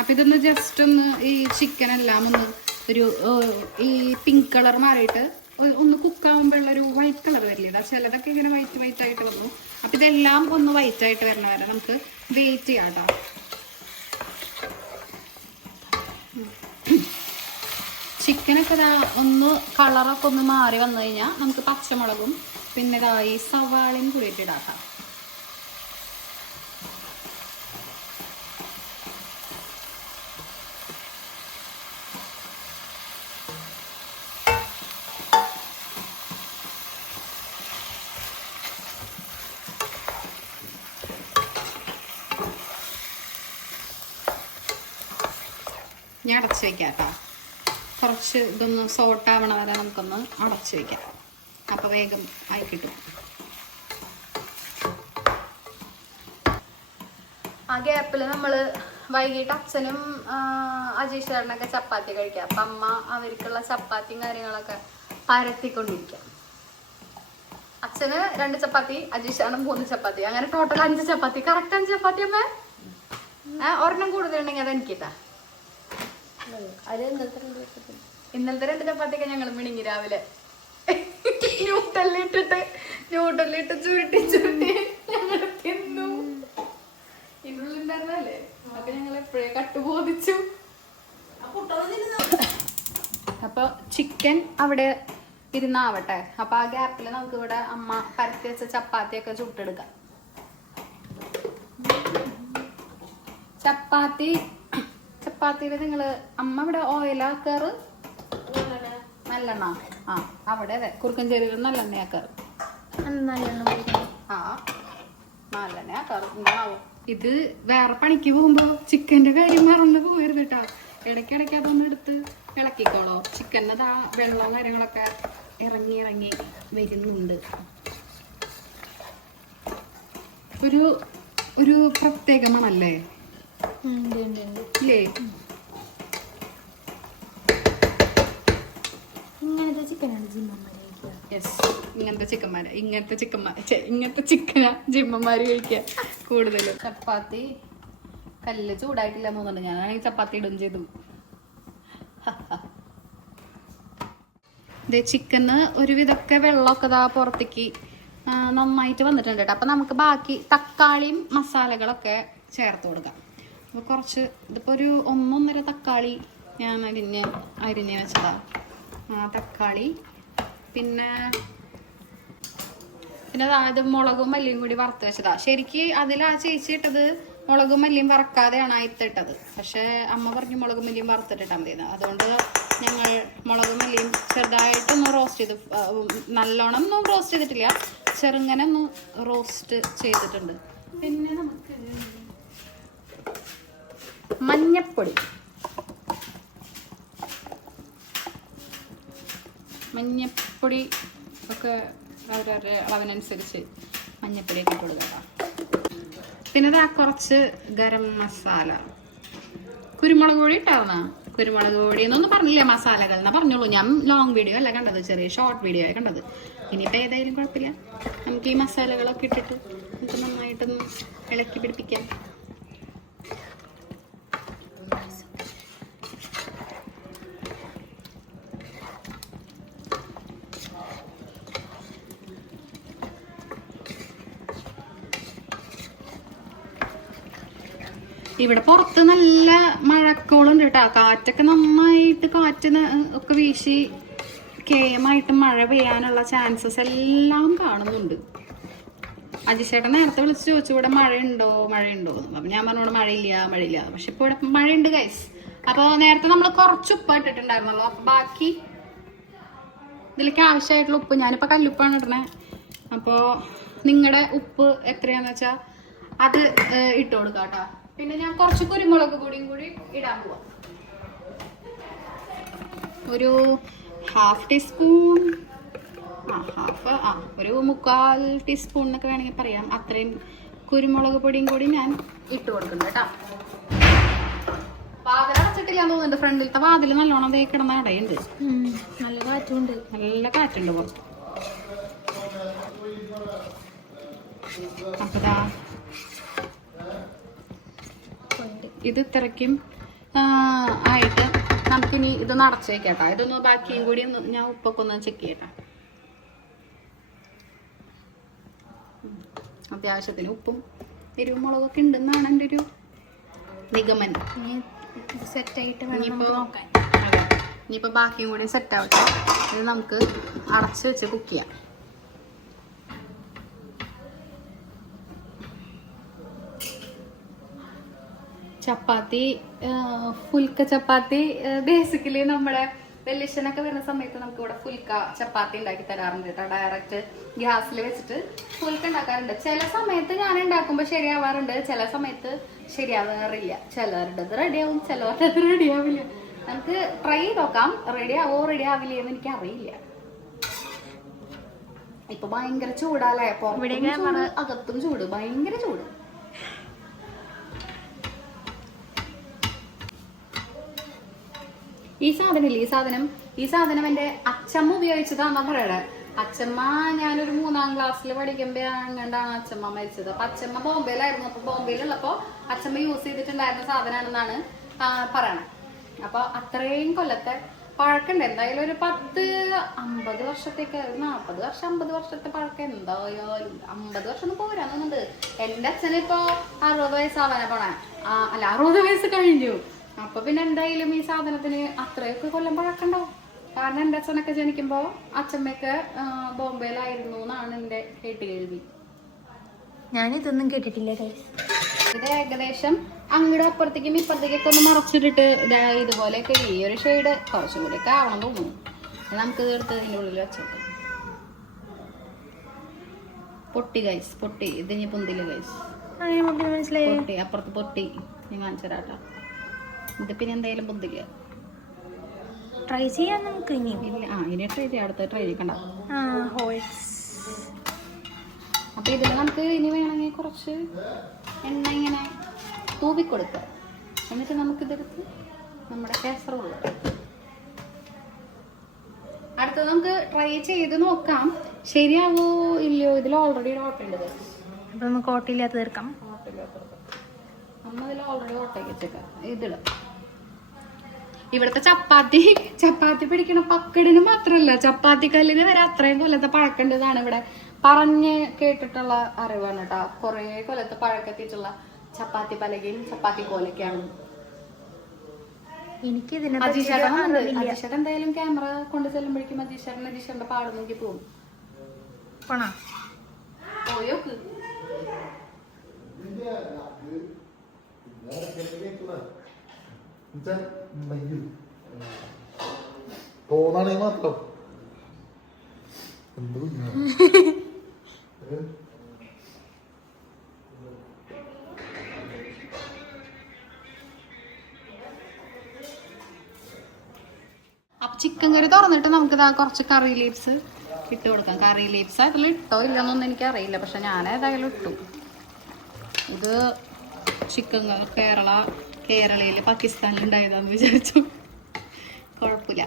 അപ്പം ഇതൊന്ന് ജസ്റ്റ് ഒന്ന് ഈ ചിക്കൻ എല്ലാം ഒന്ന് ഒരു ഈ പിങ്ക് കളർ മാറിയിട്ട് ഒന്ന് കുക്കാവുമ്പോഴുള്ളൊരു വൈറ്റ് കളർ വരില്ല. ചിലതൊക്കെ ഇങ്ങനെ വൈറ്റ് ആയിട്ട് വന്നു. അപ്പം ഇതെല്ലാം ഒന്ന് വൈറ്റ് ആയിട്ട് വരണ വരെ നമുക്ക് വെയിറ്റ് ചെയ്യാം കേട്ടോ. ചിക്കനൊക്കെ ഒന്ന് കളറൊക്കെ ഒന്ന് മാറി വന്നു കഴിഞ്ഞാൽ നമുക്ക് പച്ചമുളകും പിന്നെ ഈ സവാളയും കൂടിയിട്ട് ഇടാക്കാം. ഞാൻ അടച്ച് വയ്ക്കാം കേട്ടോ. കുറച്ച് ഇതൊന്ന് സോട്ടാവണ വരെ നമുക്കൊന്ന് അടച്ച് വയ്ക്കാം. അപ്പോൾ വേഗം ആയി കിട്ടും. ആ ഗ്യാപ്പിൽ നമ്മൾ വൈകിട്ട് അച്ഛനും അജീഷ് ചേട്ടനൊക്കെ ചപ്പാത്തി കഴിക്കാം. അപ്പം അമ്മ അവർക്കുള്ള ചപ്പാത്തിയും കാര്യങ്ങളൊക്കെ പരത്തിക്കൊണ്ടിരിക്കാം. അച്ഛന് 2 ചപ്പാത്തി, അജീഷ് ചേട്ടൻ 3 ചപ്പാത്തി, അങ്ങനെ ടോട്ടൽ 5 ചപ്പാത്തി. കറക്റ്റ് 5 ചപ്പാത്തി അമ്മ? ഒരെണ്ണം കൂടുതലുണ്ടെങ്കിൽ അത് എനിക്കിട്ടാ. ഇന്നലത്തെ 2 ചപ്പാത്തിയൊക്കെ ഞങ്ങൾ മിണിങ്ങി രാവിലെ ന്യൂട്ടല്ലിട്ട് ചുരുട്ടി ഞങ്ങൾ തിന്നു. ഇതിനുള്ളിണ്ടായിരുന്നല്ലേ അപ്പൊ ഞങ്ങൾ എപ്പോഴേ കട്ടുബോധിച്ചു. അപ്പൊ ചിക്കൻ അവിടെ ഇരുന്നാവട്ടെ. അപ്പൊ ആ ഗ്യാപ്പിൽ നമുക്ക് ഇവിടെ അമ്മ പരത്തി വെച്ച ചപ്പാത്തിയൊക്കെ ചുട്ടെടുക്കാം. ചപ്പാത്തിയില് നിങ്ങള് അമ്മ ഇവിടെ ഓയിലാക്കാറ് നല്ലെണ്ണ? ആ അവിടെ അതെ കുറുക്കഞ്ചേരിയിൽ നല്ലെണ്ണയാക്കാറ്. ആ നല്ലെണ്ണയാക്കാറ്. എന്താണാവോ ഇത് വേറെ പണിക്ക് പോകുമ്പോ ചിക്കന്റെ കാര്യം മറന്നു പോകരുത് കേട്ടോ. ഇടയ്ക്കിടയ്ക്ക് അതൊന്നും എടുത്ത് ഇളക്കിക്കോളോ. ചിക്കനത് ആ വെള്ളവും കാര്യങ്ങളൊക്കെ ഇറങ്ങി വരുന്നുണ്ട്. ഒരു പ്രത്യേക മണല്ലേ ഇല്ലേ? ഇങ്ങനത്തെ ചിക്കനാ ജിമ്മന്മാര് കഴിക്കുക കൂടുതലും. ചപ്പാത്തി കല്ല് ചൂടായിട്ടില്ല തോന്നുന്നുണ്ട്. ഞാനാണെങ്കിൽ ചപ്പാത്തി ഇടും ചെയ്തു. ചിക്കന് ഒരുവിധമൊക്കെ വെള്ളമൊക്കെ ഇതാ പുറത്തേക്ക് നന്നായിട്ട് വന്നിട്ടുണ്ട് കേട്ടോ. അപ്പൊ നമുക്ക് ബാക്കി തക്കാളിയും മസാലകളൊക്കെ ചേർത്ത് കൊടുക്കാം. അപ്പൊ കുറച്ച് ഇതിപ്പോ ഒരു 1.5 തക്കാളി ഞാൻ അരിഞ്ഞ് വെച്ചതാ. തക്കാളി പിന്നെ അത് മുളകും മല്ലിയും കൂടി വറുത്ത് വെച്ചതാ. ശരിക്ക് അതിലാ ചേച്ചി ഇട്ടത് മുളകും മല്ലിയും വറക്കാതെയാണ് ഇട്ടിട്ടത്. പക്ഷെ അമ്മ പറഞ്ഞു മുളകും മല്ലിയും വറുത്തിട്ടിട്ടാ മതിയെന്ന്. അതുകൊണ്ട് ഞങ്ങൾ മുളകും മല്ലിയും ചെറുതായിട്ടൊന്ന് റോസ്റ്റ് ചെയ്ത്, നല്ലോണം ഒന്നും റോസ്റ്റ് ചെയ്തിട്ടില്ല, ചെറുങ്ങനെ ഒന്ന് റോസ്റ്റ് ചെയ്തിട്ടുണ്ട്. പിന്നെ നമുക്ക് മഞ്ഞപ്പൊടി ഒക്കെ അവരവരുടെ അളവിനനുസരിച്ച് മഞ്ഞപ്പൊടിയൊക്കെ ഇട്ട് കൊടുക്കാം. പിന്നെ ഇതാ കുറച്ച് ഗരം മസാല, കുരുമുളക് പൊടി ഇട്ടാവുന്ന. കുരുമുളക് പൊടി എന്നൊന്നും പറഞ്ഞില്ല, മസാലകൾ എന്നാ പറഞ്ഞോളൂ. ഞാൻ ലോങ് വീഡിയോ അല്ല കണ്ടത്, ചെറിയ ഷോർട്ട് വീഡിയോ ആയി കണ്ടത്. ഇനിയിപ്പോൾ ഏതായാലും കുഴപ്പമില്ല. നമുക്ക് ഈ മസാലകളൊക്കെ ഇട്ടിട്ട് നമുക്ക് നന്നായിട്ടൊന്ന് ഇളക്കി പിടിപ്പിക്കാം. ഇവിടെ പുറത്ത് നല്ല മഴക്കോളുണ്ട് കേട്ടോ. കാറ്റൊക്കെ നന്നായിട്ട് ഒക്കെ വീശി കേമായിട്ട് മഴ പെയ്യാനുള്ള ചാൻസസ് എല്ലാം കാണുന്നുണ്ട്. അജിശേട്ടൻ നേരത്തെ വിളിച്ച് ചോദിച്ചു ഇവിടെ മഴയുണ്ടോ അപ്പൊ ഞാൻ പറഞ്ഞോട് മഴയില്ല. പക്ഷെ ഇപ്പൊ ഇവിടെ മഴയുണ്ട് ഗൈസ്. അപ്പൊ നേരത്തെ നമ്മൾ കുറച്ച് ഉപ്പ് ഇട്ടിട്ടുണ്ടായിരുന്നല്ലോ. അപ്പൊ ബാക്കി ഇതിലേക്ക് ആവശ്യമായിട്ടുള്ള ഉപ്പ്, ഞാനിപ്പോ കല്ലുപ്പാണ് ഇടണേ. അപ്പോ നിങ്ങളുടെ ഉപ്പ് എത്രയാന്ന് വെച്ചാ അത് ഇട്ട് കൊടുക്കാം കേട്ടോ. പിന്നെ ഞാൻ കുറച്ച് കുരുമുളക് പൊടിയും കൂടി ഇടാൻ പോവാം. ഒരു 1/2 ടീസ്പൂൺ, ഒരു 1/4 ടീസ്പൂൺ എന്നൊക്കെ വേണമെങ്കിൽ പറയാം. അത്രയും കുരുമുളക് പൊടിയും കൂടി ഞാൻ ഇട്ട് കൊടുക്കുന്നുണ്ട് കേട്ടോ. വാതിൽ അടച്ചിട്ടില്ലാന്ന് തോന്നുന്നുണ്ട്. ഫ്രണ്ടിലത്തെ വാതിൽ നല്ലോണം ദേ കിടന്ന അടയുണ്ട്. നല്ല കാറ്റുണ്ട് പുറത്ത്. അപ്പതാ ഇത് ഇത്രയ്ക്കും ആയിട്ട് നമുക്കിനി ഇതൊന്ന് അടച്ചു വെക്കാട്ടോ. ഇതൊന്ന് ബാക്കിയും കൂടി ഞാൻ ഉപ്പൊക്കെ ഒന്ന് ചെക്ക് ചെയ്യട്ടെ. അത്യാവശ്യത്തിന് ഉപ്പും എരിവും മുളകൊക്കെ ഉണ്ടെന്നാണ് എൻ്റെ ഒരു നിഗമനം. സെറ്റായിട്ട് ഇനിയിപ്പോൾ ബാക്കിയും കൂടി സെറ്റാവട്ടെ. ഇത് നമുക്ക് അടച്ച് വെച്ച് കുക്ക് ചെയ്യാം. ചപ്പാത്തി, ഫുൽക്ക ചപ്പാത്തി ബേസിക്കലി നമ്മുടെ വെല്ലിഷനൊക്കെ വരുന്ന സമയത്ത് നമുക്ക് ഇവിടെ ഫുൽക്ക ചപ്പാത്തി ഉണ്ടാക്കി തരാറുണ്ട് കേട്ടോ. ഡയറക്റ്റ് ഗ്യാസിൽ വെച്ചിട്ട് ഫുൽക്ക ഉണ്ടാക്കാറുണ്ട്. ചില സമയത്ത് ഞാൻ ഉണ്ടാക്കുമ്പോൾ ശരിയാവാറുണ്ട്, ചില സമയത്ത് ശരിയാവാറില്ല. ചിലരുടേത് റെഡിയാവും, ചിലരുടേത് റെഡിയാവില്ല. നമുക്ക് ട്രൈ ചെയ്ത് നോക്കാം. റെഡി ആവില്ലേ എന്ന് എനിക്ക് അറിയില്ല. ഇപ്പൊ ഭയങ്കര ചൂടാലേ, അകത്തും ചൂട്, ഭയങ്കര ചൂട്. ഈ സാധനം എന്റെ അച്ഛമ്മ ഉപയോഗിച്ചതാന്നാ പറയണേ. അച്ഛമ്മ ഞാനൊരു 3ാം ക്ലാസ്സിൽ പഠിക്കുമ്പോ അങ്ങണ്ടാണ് അച്ഛമ്മ മരിച്ചത്. അപ്പൊ അച്ഛമ്മ ബോംബെയിലായിരുന്നു. അപ്പൊ ബോംബെയിലുള്ളപ്പോ അച്ഛമ്മ യൂസ് ചെയ്തിട്ടുണ്ടായിരുന്ന സാധനമാണെന്നാണ് പറയണത്. അപ്പൊ അത്രയും കൊല്ലത്തെ പഴക്കമുണ്ട്. എന്തായാലും ഒരു 10-50 വർഷത്തേക്ക്, 40 വർഷം 50 വർഷത്തെ പഴക്കം എന്തായാലും. 50 വർഷം ഒന്നും പോരാന്നുണ്ട്. എന്റെ അച്ഛനിപ്പോ 60 വയസ്സാവാനാ പോണേ. അല്ല 60 വയസ്സ് കഴിഞ്ഞു. അപ്പൊ പിന്നെ എന്തായാലും ഈ സാധനത്തിന് അത്രയൊക്കെ കൊല്ലം പഴക്കണ്ടാവും. കാരണം എന്റെ അച്ഛനൊക്കെ ജനിക്കുമ്പോ അച്ഛമ്മയൊക്കെ ബോംബെയിലായിരുന്നു എന്നാണ് എന്റെ കേട്ടുകേൾവി. ഞാനിതൊന്നും കേട്ടിട്ടില്ല. ഇത് ഏകദേശം അങ്ങോട്ട് അപ്പുറത്തേക്കും ഇപ്പുറത്തേക്കൊക്കെ ഒന്ന് മറച്ചിട്ടിട്ട് ഇതുപോലെയൊക്കെ ഈ ഒരു ഷെയ്ഡ് കുറച്ചും കൂടി ഒക്കെ ആവണം തോന്നുന്നു. നമുക്കിത് എടുത്ത് ഇതിൻ്റെ ഉള്ളിൽ വെച്ചോട്ടെ. പൊട്ടി ഗൈസ്, പൊട്ടി. ഇതിനി പൊന്തില്ല ഗൈസ്, പൊട്ടി. അപ്പുറത്ത് പൊട്ടി. ഞാൻ കാണിച്ചു തരാട്ടോ. ഇത് പിന്നെ എന്തായാലും പൊന്തില്ല. ട്രൈ ചെയ്യാം നമുക്ക് ഇനി. ഇനി ട്രൈ ചെയ്യാം. അടുത്ത ട്രൈ ചെയ്യണ്ട. അപ്പൊ ഇതിൽ നമുക്ക് ഇനി വേണമെങ്കിൽ കുറച്ച് എണ്ണ ഇങ്ങനെ തൂവിക്കൊടുക്കുക. എന്നിട്ട് നമുക്കിതെടുത്ത് നമ്മുടെ കാസറോൾ അടുത്തത് നമുക്ക് ട്രൈ ചെയ്ത് നോക്കാം. ശരിയാവോ ഇല്ലയോ. ഇതിൽ ഓൾറെഡി ഒരു ഓട്ടയുണ്ട്. അപ്പൊ നമുക്ക് ഓട്ടയില്ലാത്ത തീർക്കാം. നമ്മതിൽ ഓൾറെഡി ഓട്ടയ്ക്ക് വെച്ചേക്കാം. ഇതിടാം. ഇവിടുത്തെ ചപ്പാത്തി പിടിക്കണ പക്കടിന് മാത്രല്ല, ചപ്പാത്തി കല്ലിന് വരെ അത്രയും കൊല്ലത്തെ പഴക്കേണ്ടതാണ് ഇവിടെ പറഞ്ഞ് കേട്ടിട്ടുള്ള അറിവാണ് കേട്ടോ. കുറെ കൊല്ലത്തെ പഴക്കത്തിട്ടുള്ള ചപ്പാത്തി പലകയും ചപ്പാത്തി കോലൊക്കെയാണ്. എനിക്ക് അജീഷേട്ടൻ എന്തായാലും ക്യാമറ കൊണ്ട് ചെല്ലുമ്പോഴേക്കും അജീഷേട്ടന്റെ പാട് നോക്കി പോകും. പോയോക്ക്. തോന്നാണെങ്കിൽ മാത്രം അപ്പൊ ചിക്കൻ കറി തുറന്നിട്ട് നമുക്ക് കുറച്ച് കറി ലീവ്സ് ഇട്ട് കൊടുക്കാം. കറി ലീവ്സ് അതിൽ ഇട്ടോ ഇല്ലെന്നൊന്നും എനിക്ക് അറിയില്ല, പക്ഷെ ഞാൻ ഏതായാലും ഇട്ടു. ഇത് ചിക്കൻ കേരളയിൽ പാകിസ്ഥാനിൽ ഉണ്ടായതാന്ന് വിചാരിച്ചു. കുഴപ്പമില്ല.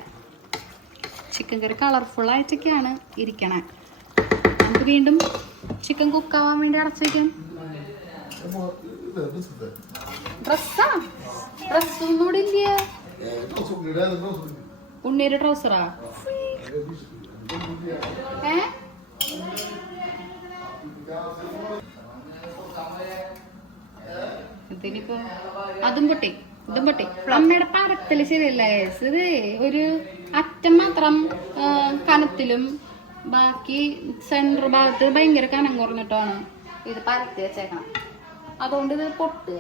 ചിക്കൻ കറി കളർഫുൾ ആയിട്ടൊക്കെയാണ് ഇരിക്കണേ. നമുക്ക് വീണ്ടും ചിക്കൻ കുക്കാവാൻ വേണ്ടി അടച്ചു വയ്ക്കാം. ഡ്രസ്സൊന്നും കൂടി ഇല്ല. ഉണ്ണീര് ട്രൗസറാ. ഇതിനിപ്പോ അതും പൊട്ടി, ഇതും പൊട്ടി. അമ്മയുടെ പരത്തല് ശരിയല്ല. ഇത് ഒരു അറ്റം മാത്രം കനത്തിലും ബാക്കി സെന്റർ ഭാഗത്ത് ഭയങ്കര കനം കുറഞ്ഞിട്ടാണ് ഇത് പരത്തി വെച്ചേക്കണം. അതുകൊണ്ട് ഇത് പൊട്ടുക.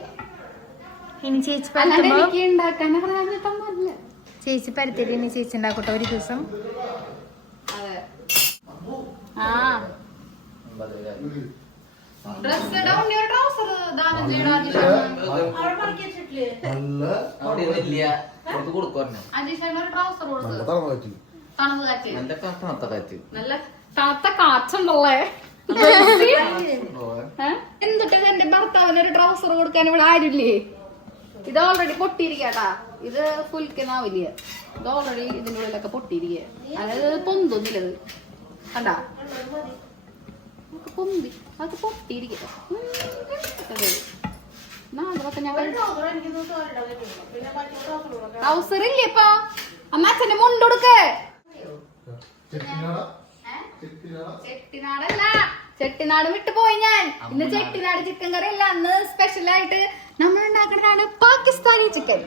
ഇനി ചേച്ചി എനിക്ക് ഉണ്ടാക്കാൻ അറിയാഞ്ഞിട്ടൊന്നുമില്ല. ചേച്ചി പരത്തിട്ട് ഇനി ചേച്ചി ഉണ്ടാക്കട്ടെ ഒരു ദിവസം. അതെ. ഡ്രസ് ട്രൗസർ ദാനം ചെയ്യണം. അജീഷേട്ടൻ ഒരു ട്രൗസർ കൊടുത്തു. തണുത്ത കാറ്റ്. നല്ല തണുത്ത കാറ്റുണ്ടല്ലേ. എന്നിട്ട് എന്റെ ഭർത്താവിന് ഒരു ട്രൗസർ കൊടുക്കാൻ ഇവിടെ ആരില്ലേ. ഇത് ഓൾറെഡി പൊട്ടിയിരിക്കട്ടാ. ഇത് ഫുൽക്കുന്നാവില്ല. ഇത് ഓൾറെഡി ഇതിന്റെ ഉള്ളിലൊക്കെ പൊട്ടിയിരിക്കുക. അതായത് പൊന്തൊന്നില്ലത് കണ്ടാ. പൊന്തി അത് പൊട്ടിയിരിക്കുക. ട്രൗസർ ഇല്ലേ ഇപ്പൊ. അമ്മ അച്ഛന്റെ മുണ്ടൊടുക്ക്. ചെട്ടിനാടല്ല, ചെട്ടിനാട് വിട്ടു പോയി ഞാൻ. ഇന്ന് ചെട്ടിനാട് ചിക്കൻ കറി അല്ല, അന്ന് സ്പെഷ്യൽ ആയിട്ട് നമ്മൾ ഉണ്ടാക്കുന്നതാണ് പാകിസ്ഥാനി ചിക്കൻ.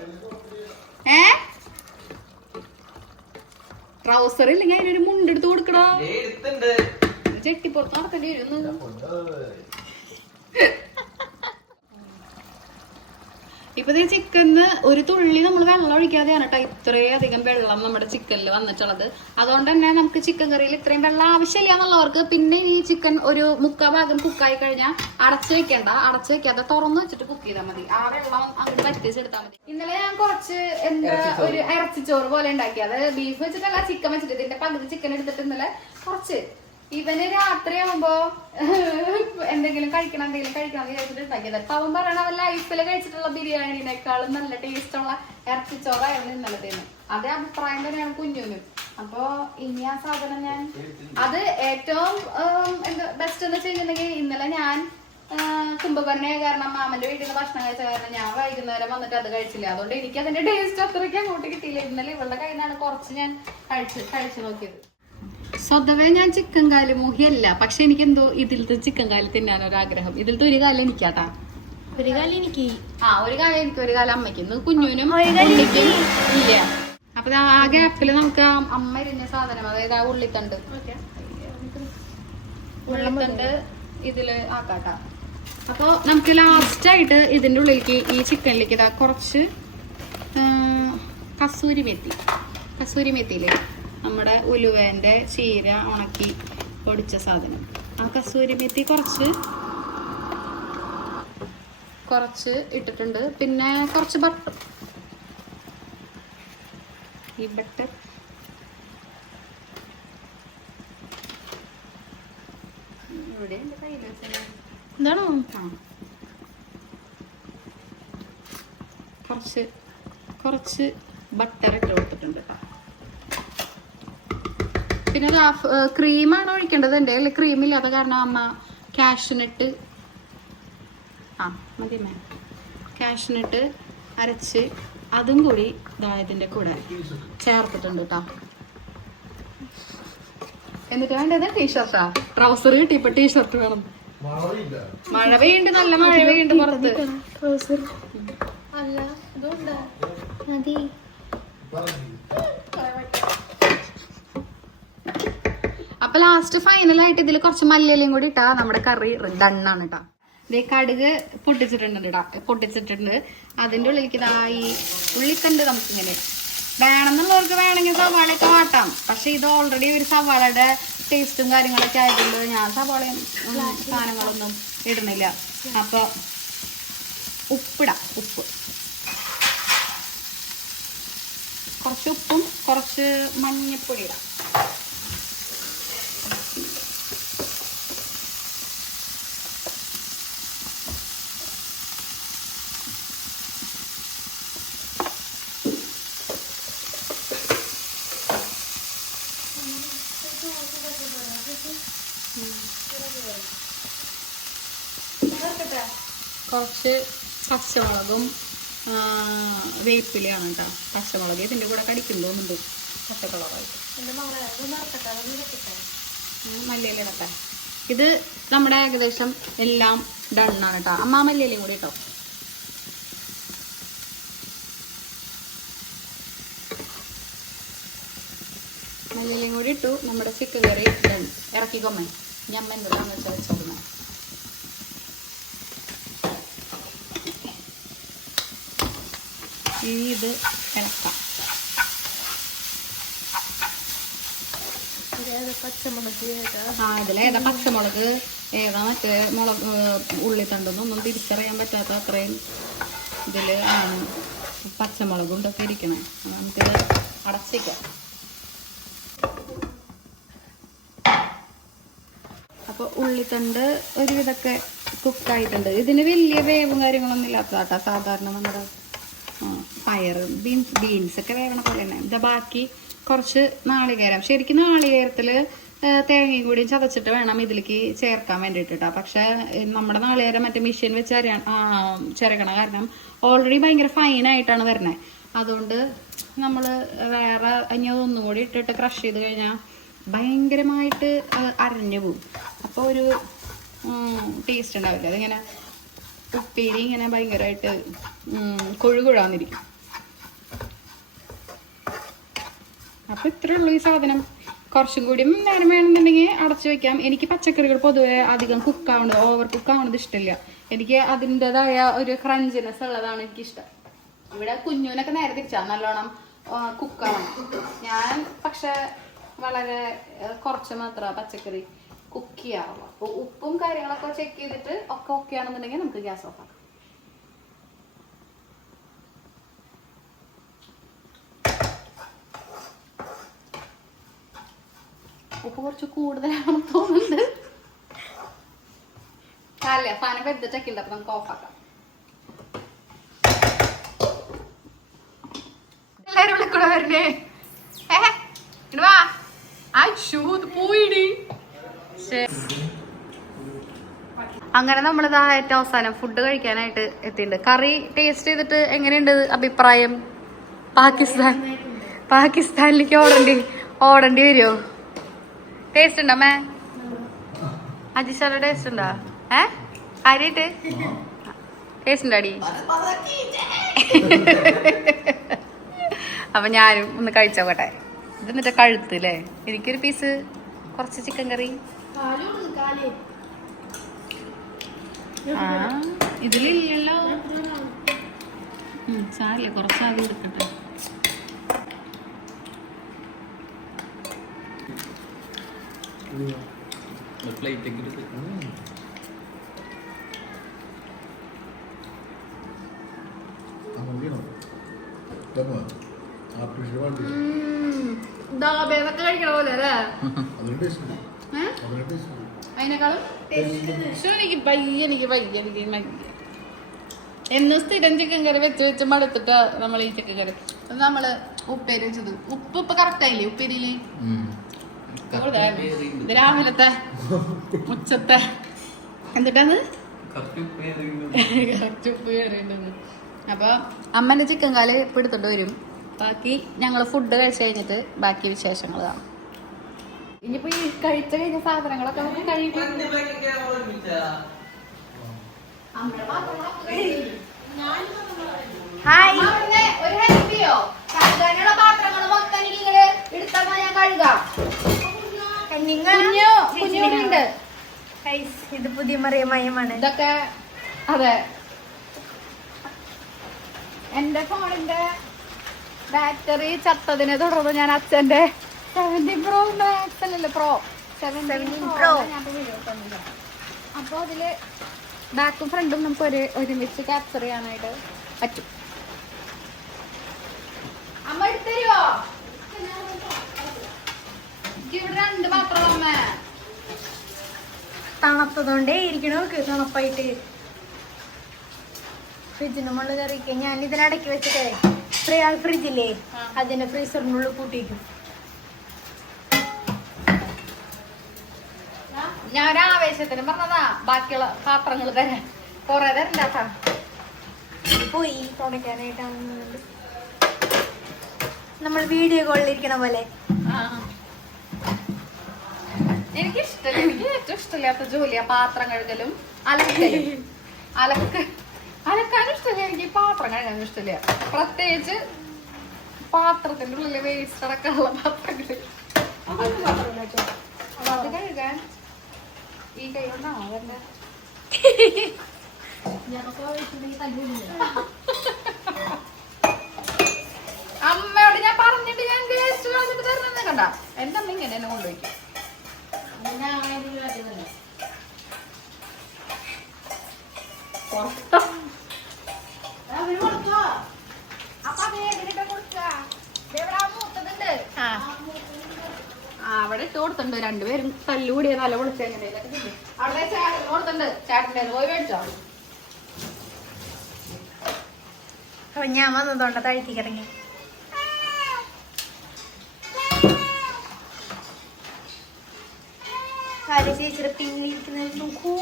ട്രൗസർ ഇല്ലെങ്കിൽ അതിനൊരു മുണ്ടെടുത്ത് കൊടുക്കണോ. ചെട്ടിപ്പുറത്ത് നടത്തേണ്ടി വരും. ഇപ്പൊ ഈ ചിക്കന് ഒരു തുള്ളി നമ്മൾ വെള്ളം ഒഴിക്കാതെയാണ് കേട്ടോ ഇത്രയധികം വെള്ളം നമ്മുടെ ചിക്കനിൽ വന്നിട്ടുള്ളത്. അതുകൊണ്ട് തന്നെ നമുക്ക് ചിക്കൻ കറിയിൽ ഇത്രയും വെള്ളം ആവശ്യമില്ല എന്നുള്ളവർക്ക് പിന്നെ ഈ ചിക്കൻ ഒരു 3/4 ഭാഗം കുക്കായി കഴിഞ്ഞാൽ അടച്ചു വെക്കാതെ തുറന്നു വെച്ചിട്ട് കുക്ക് ചെയ്താൽ മതി. ആ വെള്ളം അങ്ങോട്ട് വറ്റിച്ചെടുത്താൽ മതി. ഇന്നലെ ഞാൻ കുറച്ച് ഒരു ഇറച്ചിച്ചോറ് പോലെ ഉണ്ടാക്കിയത്. ബീഫ് വെച്ചിട്ടല്ല, ചിക്കൻ വെച്ചിട്ട്. ഇതിന്റെ പകുതി ചിക്കൻ എടുത്തിട്ട് ഇന്നലെ കുറച്ച് ഇവന് രാത്രിയാകുമ്പോ എന്തെങ്കിലും കഴിക്കണം വിചാരിച്ചിട്ട് ഉണ്ടാക്കിയത്. അപ്പൊ അവൻ പറയണ അവൻ ലൈഫില് കഴിച്ചിട്ടുള്ള ബിരിയാണിനേക്കാളും നല്ല ടേസ്റ്റ് ഉള്ള ഇറച്ചിച്ചോറായിരുന്നു ഇന്നലത്തേന്ന്. അതേ അഭിപ്രായം തന്നെയാണ് കുഞ്ഞുനും. അപ്പൊ ഇനി ആ സാധനം ഞാൻ അത് ഏറ്റവും എന്താ ബെസ്റ്റ് എന്ന് വെച്ചിട്ടുണ്ടെങ്കിൽ ഇന്നലെ ഞാൻ കുംഭകർണയ കാരണം മാമന്റെ വീട്ടിൽ നിന്ന് ഭക്ഷണം കഴിച്ച കാരണം ഞാൻ വൈകുന്നേരം വന്നിട്ട് അത് കഴിച്ചില്ല. അതുകൊണ്ട് എനിക്ക് അതിന്റെ ടേസ്റ്റ് അത്രയ്ക്ക് അങ്ങോട്ട് കിട്ടിയില്ല. ഇന്നലെ ഇവളുടെ കയ്യിൽ നിന്നാണ് കുറച്ച് ഞാൻ കഴിച്ചു നോക്കിയത്. സ്വതവേ ഞാൻ ചിക്കൻ കാല് മോഹിയല്ല, പക്ഷെ എനിക്ക് എന്തോ ഇതിലത്തെ ചിക്കൻ കാല് തിന്നാനൊരാഗ്രഹം. ഇതിലത്തെ ഒരു കാലം എനിക്കാട്ടാ. ഒരു കാലം എനിക്ക് ഒരു കാലം എനിക്ക്, ഒരു കാലം അമ്മയ്ക്ക്. ഇന്ന് കുഞ്ഞുനും ഇല്ല. അപ്പൊ ആ ഗ്യാപ്പില് നമുക്ക് അമ്മ ഇരുന്ന സാധനം, അതായത് ആ ഉള്ളിത്തണ്ട് ഇതില് ആക്കാട്ടാ. അപ്പൊ നമുക്ക് ലാസ്റ്റ് ആയിട്ട് ഇതിന്റെ ഉള്ളിലേക്ക് ഈ ചിക്കനിലേക്ക് ഇതാ കുറച്ച് കസൂരി മെത്തിയില്ലേ, നമ്മുടെ ഉലുവേന്റെ ചീര ഉണക്കി പൊടിച്ച സാധനം, ആ കസൂരി മെത്തി കുറച്ച് ഇട്ടിട്ടുണ്ട്. പിന്നെ കുറച്ച് ബട്ടർ, ഈ ബട്ടർ ഇവിടെ എന്റെ കയ്യിൽ എന്താണോ കുറച്ച് ബട്ടർ ഇട്ട് കൊടുത്തിട്ടുണ്ട്. പിന്നെ ക്രീമാണ് ഒഴിക്കേണ്ടത്. എൻ്റെ കയ്യിൽ ക്രീം ഇല്ലാത്ത കാരണം അമ്മ കാഷ്നട്ട് അരച്ച് അതും കൂടി ഇതിന്റെ കൂടെ ചേർത്തിട്ടുണ്ട് കേട്ടോ. എന്നിട്ട് വേണ്ടത് ടീഷർട്ടാ, ട്രൗസർ കിട്ടി. ഇപ്പൊ ടീഷർട്ട് വേണം. മഴ പെയ്യുണ്ട്, നല്ല മഴ പെയ്യുണ്ട് പുറത്ത്. അപ്പൊ ലാസ്റ്റ് ഫൈനലായിട്ട് ഇതിൽ കുറച്ച് മല്ലിയിലയും കൂടി ഇട്ടാ നമ്മുടെ കറി ഡണ്ണാണ് കേട്ടോ. ഇതേ കടുക് പൊട്ടിച്ചിട്ടുണ്ട്. അതിന്റെ ഉള്ളിലേക്ക് ഈ ഉള്ളിത്തണ്ട് നമുക്കിങ്ങനെ വേണമെന്നുള്ളവർക്ക് വേണമെങ്കിൽ സവാളയൊക്കെ വാട്ടാം. പക്ഷെ ഇത് ഓൾറെഡി ഒരു സവാളയുടെ ടേസ്റ്റും കാര്യങ്ങളൊക്കെ ആയതുകൊണ്ട് ഞാൻ സവാളയും സാധനങ്ങളൊന്നും ഇടണില്ല. അപ്പൊ ഉപ്പ് കുറച്ച് ഉപ്പും കുറച്ച് മഞ്ഞപ്പൊടി ഇടാം. കുറച്ച് പച്ചമുളകും വേപ്പിലയാണ് കേട്ടോ. പച്ചമുളക് ഇതിൻ്റെ കൂടെ കടിക്കും തോന്നുന്നുണ്ട്, പച്ചമുളകായിട്ട്. മല്ലിയില ഇടട്ടെ. ഇത് നമ്മുടെ ഏകദേശം എല്ലാം ഡണ്ണാണ് കേട്ടോ. അമ്മ മല്ലിയിലയും കൂടി കേട്ടോ. മല്ലിയിലയും കൂടി ഇട്ടു. നമ്മുടെ ചിക്കൻ കറി ഡൺ. ഇറക്കിക്കൊമ്മ ഞമ്മ എന്തെല്ലാന്ന് വെച്ചാൽ വെച്ചോളണം. ഇത് ഇളക്കാം. ഇതിലേതാ പച്ചമുളക് ഏതാ മറ്റേ മുളക് ഉള്ളിത്തണ്ടെന്നൊന്നും തിരിച്ചറിയാൻ പറ്റാത്ത അത്രയും ഇതില് ആണ് പച്ചമുളക് കൊണ്ടൊക്കെ ഇരിക്കണേ. നമുക്കിത് അടച്ചിക്കാം. അപ്പൊ ഉള്ളിത്തണ്ട് ഒരുവിധമൊക്കെ കുക്കായിട്ടുണ്ട്. ഇതിന് വലിയ വേവും കാര്യങ്ങളൊന്നും ഇല്ലാത്തതാട്ടാ. സാധാരണ നമ്മുടെ പയറ് ബീൻസ് ഒക്കെ വേവണ പോലെ തന്നെ. ഇത് ബാക്കി കുറച്ച് നാളികേരം. ശരിക്കും നാളികേരത്തില് തേങ്ങയും കൂടി ചതച്ചിട്ട് വേണം ഇതിലേക്ക് ചേർക്കാൻ വേണ്ടിയിട്ടാ. പക്ഷെ നമ്മുടെ നാളികേരം മറ്റേ മെഷീൻ വെച്ച് ചിരകണ കാരണം ഓൾറെഡി ഭയങ്കര ഫൈനായിട്ടാണ് വരുന്നത്. അതുകൊണ്ട് നമ്മൾ വേറെ ഇനി ഒന്നും കൂടി ഇട്ടിട്ട് ക്രഷ് ചെയ്ത് കഴിഞ്ഞാൽ ഭയങ്കരമായിട്ട് അരഞ്ഞു പോകും. അപ്പോൾ ഒരു ടേസ്റ്റ് ഉണ്ടാവില്ല. അതിങ്ങനെ ഉപ്പേരി ഇങ്ങനെ ഭയങ്കരമായിട്ട് കൊഴുകുഴാന്നിരിക്കും. അപ്പൊ ഇത്രേ ഉള്ളൂ ഈ സാധനം. കുറച്ചും കൂടി നേരം വേണമെന്നുണ്ടെങ്കിൽ അടച്ചു വെക്കാം. എനിക്ക് പച്ചക്കറികൾ പൊതുവെ അധികം കുക്കാവുന്നത്, ഓവർ കുക്കാവുന്നത് ഇഷ്ടമില്ല. എനിക്ക് അതിൻ്റെതായ ഒരു ക്രഞ്ചിനെസ് ഉള്ളതാണ് എനിക്കിഷ്ടം. ഇവിടെ കുഞ്ഞുവിനൊക്കെ നേരെ തിരിച്ചാ നല്ലോണം കുക്കാവണം. ഞാൻ പക്ഷെ വളരെ കുറച്ച് മാത്രം പച്ചക്കറി കുക്ക് ചെയ്യാറുള്ളൂ. അപ്പോൾ ഉപ്പും കാര്യങ്ങളൊക്കെ ചെക്ക് ചെയ്തിട്ട് ഒക്കെ ഓക്കെ ആണെന്നുണ്ടെങ്കിൽ നമുക്ക് ഗ്യാസ് ഓഫ് ആക്കാം. ഉപ്പ് കുറച്ച് കൂടുതലാണെന്ന് തോന്നുന്നുണ്ട്. അല്ല സാധനം വെച്ചിട്ടൊക്കെ ഉണ്ട്. അപ്പൊ നമുക്ക് ഓഫ് ആക്കാം. എല്ലാരും ഇവിടെ കൂടെ വരണേ. ഇങ്ങട് വാ. അയ്യോ, ഇത് പോയിടി. അങ്ങനെ നമ്മളിതാ ഏറ്റവും അവസാനം ഫുഡ് കഴിക്കാനായിട്ട് എത്തിയിട്ടുണ്ട്. കറി ടേസ്റ്റ് ചെയ്തിട്ട് എങ്ങനെയുണ്ട് അഭിപ്രായം? പാകിസ്ഥാനിലേക്ക് ഓടേണ്ടി വരുമോ? ടേസ്റ്റ് ഉണ്ടോ അമ്മേ? അജിഷാടെ ടേസ്റ്റ് ഉണ്ടോ? കാര്യായിട്ട് ടേസ്റ്റ് ഉണ്ടോ അടി? അപ്പൊ ഞാനും ഒന്ന് കഴിച്ചോട്ടെ. ഇത് എന്നിട്ട് കഴുത്ത് അല്ലേ? എനിക്കൊരു പീസ് കുറച്ച് ചിക്കൻ കറി. ആ ഇതിലില്ലല്ലോ. സാരില്ല, കുറച്ചാദ്യം എടുക്കട്ടെ. ദാബേന്നൊക്കെ കഴിക്കണ പോലെ അല്ലേ? അതിനേക്കാളും എനിക്ക് എന്ന് സ്ഥിരം ചിക്കൻ കറി വെച്ച് മടുത്തിട്ട് നമ്മൾ ഈ ചിക്കൻ കറി നമ്മള് ഉപ്പേരി വെച്ചത്. ഉപ്പ് കറക്റ്റ് ആയില്ലേ ഉപ്പേരിയില്? ഇത് രാവിലത്തെ ഉച്ചത്തെ എന്നിട്ടാണ് കറക്റ്റ് ഉപ്പ് കയറിണ്ടെന്ന്. അപ്പൊ അമ്മന്റെ ചിക്കൻ കാല് ഇപ്പൊ എടുത്തോണ്ട് വരും. ബാക്കി ഞങ്ങള് ഫുഡ് കഴിച്ചു കഴിഞ്ഞിട്ട് ബാക്കി വിശേഷങ്ങൾ കാണാം. ഇനിയിപ്പോ ഈ കഴിച്ച കഴിഞ്ഞ സാധനങ്ങളൊക്കെ നമുക്ക് കഴിക്കും. ഒരു ഹെൽപ്പ് ചെയ്യോ? കഴുകാനുള്ള പാത്രങ്ങൾ മൊത്തം നിങ്ങള് എടുത്താൽ ഞാൻ കഴുകാം. കുഞ്ഞുണ്ട്. ഇത് പുതിയ മറിയമാണ് ഇതൊക്കെ. അതെ, എന്റെ ഫോണിന്റെ ബാറ്ററി ചത്തതിനെ തുടർന്ന് ഞാൻ അച്ഛന്റെ 17 Pro Max അല്ലല്ലോ, Pro 17 Pro അപ്പൊ അതില് ബാക്കും ഫ്രണ്ടും നമുക്ക് ഒരുമിച്ച് ക്യാപ്ചർ ചെയ്യാനായിട്ട് പറ്റും. അമ്മ എടുത്തരുവോ? ഇവിടെ 2 പാത്രം അമ്മ. തണുത്തതുകൊണ്ടേ ഇരിക്കണോ തണുപ്പായിട്ട്. ഫ്രിഡ്ജിന് മുകളിൽ കയറിയിരിക്കുക. ഞാൻ ഇതിനടക്കി വെച്ചിട്ടേ ഫ്രിഡ്ജില്ലേ അതിന്റെ ഫ്രീസറിനുള്ളിൽ കൂട്ടിയിരിക്കും. ഞാൻ ഒരാവേശത്തിന് പറഞ്ഞതാ ബാക്കിയുള്ള പാത്രങ്ങൾ തരാൻ. കൊറേ തരണ്ടാ പോയി തുടയ്ക്കാനായിട്ടാണ് നമ്മൾ വീഡിയോ കോളിലിരിക്കണ പോലെ. എനിക്കിഷ്ടല്ല. എനിക്ക് ഏറ്റവും ഇഷ്ടമില്ലാത്ത ജോലിയാ പാത്രം കഴുകലും അലക്കാനും ഇഷ്ടമില്ല. എനിക്ക് പാത്രം കഴുകാനും ഇഷ്ടമില്ല. പ്രത്യേകിച്ച് പാത്രത്തിന്റെ ഉള്ളില് വേസ്റ്റ് അടക്കമുള്ള പാത്രങ്ങള് അത് കഴുകാൻ ഈ കൈ കൊണ്ടാണോ അതല്ല? അമ്മയോട് ഞാൻ പറഞ്ഞിട്ട് ഞാൻ വേസ്റ്റ് കളഞ്ഞിട്ട് തരുന്നത് കണ്ട. എന്റെ അമ്മ ഇങ്ങനെ എന്നെ കൊണ്ടുപോയിക്കും. അവിടെ ഇട്ട് കൊടുത്തിട്ടുണ്ട്. 2 പേരും തല്ലുകൂടിയ നല്ല പൊളിച്ച അവിടെ ചേട്ടൻ കൊടുത്തിട്ടുണ്ട്. ചേട്ടൻ്റെ പോയി മേടിച്ചോ? അപ്പൊ ഞാൻ വന്നതുകൊണ്ട് തഴുക്കി കിടങ്ങി. ചേച്ചിയുടെ പിന്നിലിരിക്കുന്നത് നോക്കൂ.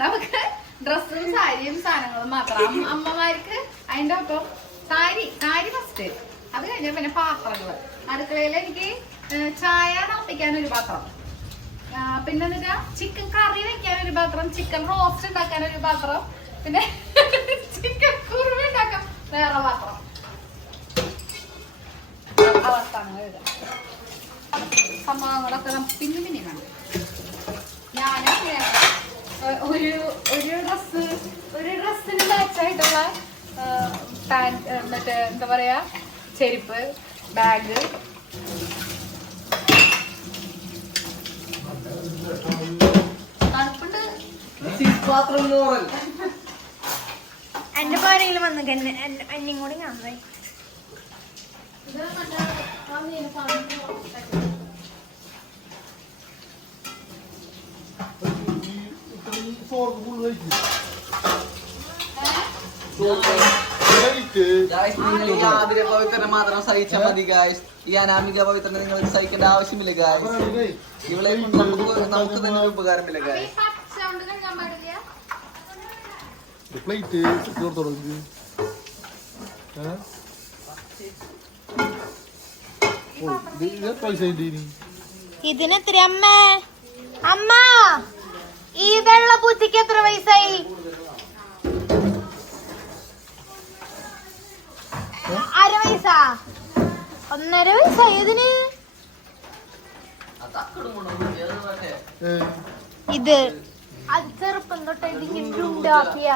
നമുക്ക് ഡ്രസ്സും സാരിയും സാധനങ്ങളും മാത്രം. അമ്മമാർക്ക് അതിന്റെ ഒപ്പം സാരി ഫസ്റ്റ്. അത് കഴിഞ്ഞ പിന്നെ പാത്രങ്ങള്. അടുക്കളയിൽ എനിക്ക് ചായ തിളപ്പിക്കാൻ ഒരു പാത്രം, പിന്നെ എന്താ ചിക്കൻ കറി വെക്കാൻ ഒരു പാത്രം, ചിക്കൻ റോസ്റ്റ് ഉണ്ടാക്കാൻ ഒരു പാത്രം, പിന്നെ ചിക്കൻ കുറുമ ഉണ്ടാക്കാൻ വേറെ പാത്രം. അവസ്ഥാനങ്ങൾ സംഭവങ്ങളൊക്കെ പിന്നെ പിന്നെ വേണ്ട. ഞാനങ്ങനെ ഒരു ഡ്രസ്സിന് മാച്ചായിട്ടുള്ള മറ്റേ എന്താ പറയാ ചെരുപ്പ്, ബാഗ്, തണുപ്പുണ്ട്. എന്റെ പേരെങ്കിലും വന്നു എന്നെയും കൂടി കാണുന്നേ. നിങ്ങൾ ഈ ആതിര പവിത്രനെ മാത്രം സഹിച്ചാൽ മതി ഗായ്സ്. ഈ അനാമിക പവിത്രനെ നിങ്ങൾ സഹിക്കേണ്ട ആവശ്യമില്ല ഗായ്സ്. ഇവളെ കൊണ്ട് നമുക്ക് തന്നെ ഒരു ഉപകാരമില്ല ഗായ്സ്. പ്ലേറ്റ് തുടങ്ങി പൈസ ഇതിനെത്ര അമ്മ? അമ്മ ഈ വെള്ള പൂച്ചക്ക് എത്ര വയസ്സായി? 1/2 വയസ്സാ? 1.5 വയസ്സായി ഇതിന്. ഇത് അത് ചെറുപ്പം തൊട്ട് ഇതിങ്ങനെ ഉണ്ടാക്കിയ.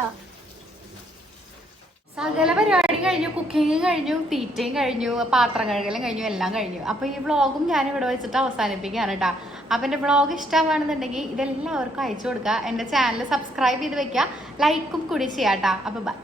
സകല പരിപാടി കഴിഞ്ഞു, കുക്കിങ് കഴിഞ്ഞു, തീറ്റയും കഴിഞ്ഞു, പാത്രം കഴുകലും കഴിഞ്ഞു, എല്ലാം കഴിഞ്ഞു. അപ്പോൾ ഈ വ്ളോഗും ഞാൻ ഇവിടെ വെച്ചിട്ട് അവസാനിപ്പിക്കുകയാണ് കേട്ടോ. അപ്പം എൻ്റെ വ്ളോഗ് ഇഷ്ടമാണെന്നുണ്ടെങ്കിൽ ഇതെല്ലാവർക്കും അയച്ചു കൊടുക്കുക. എൻ്റെ ചാനൽ സബ്സ്ക്രൈബ് ചെയ്ത് വെക്കുക, ലൈക്കും കൂടി ചെയ്യാം കേട്ടോ. അപ്പോൾ ബൈ.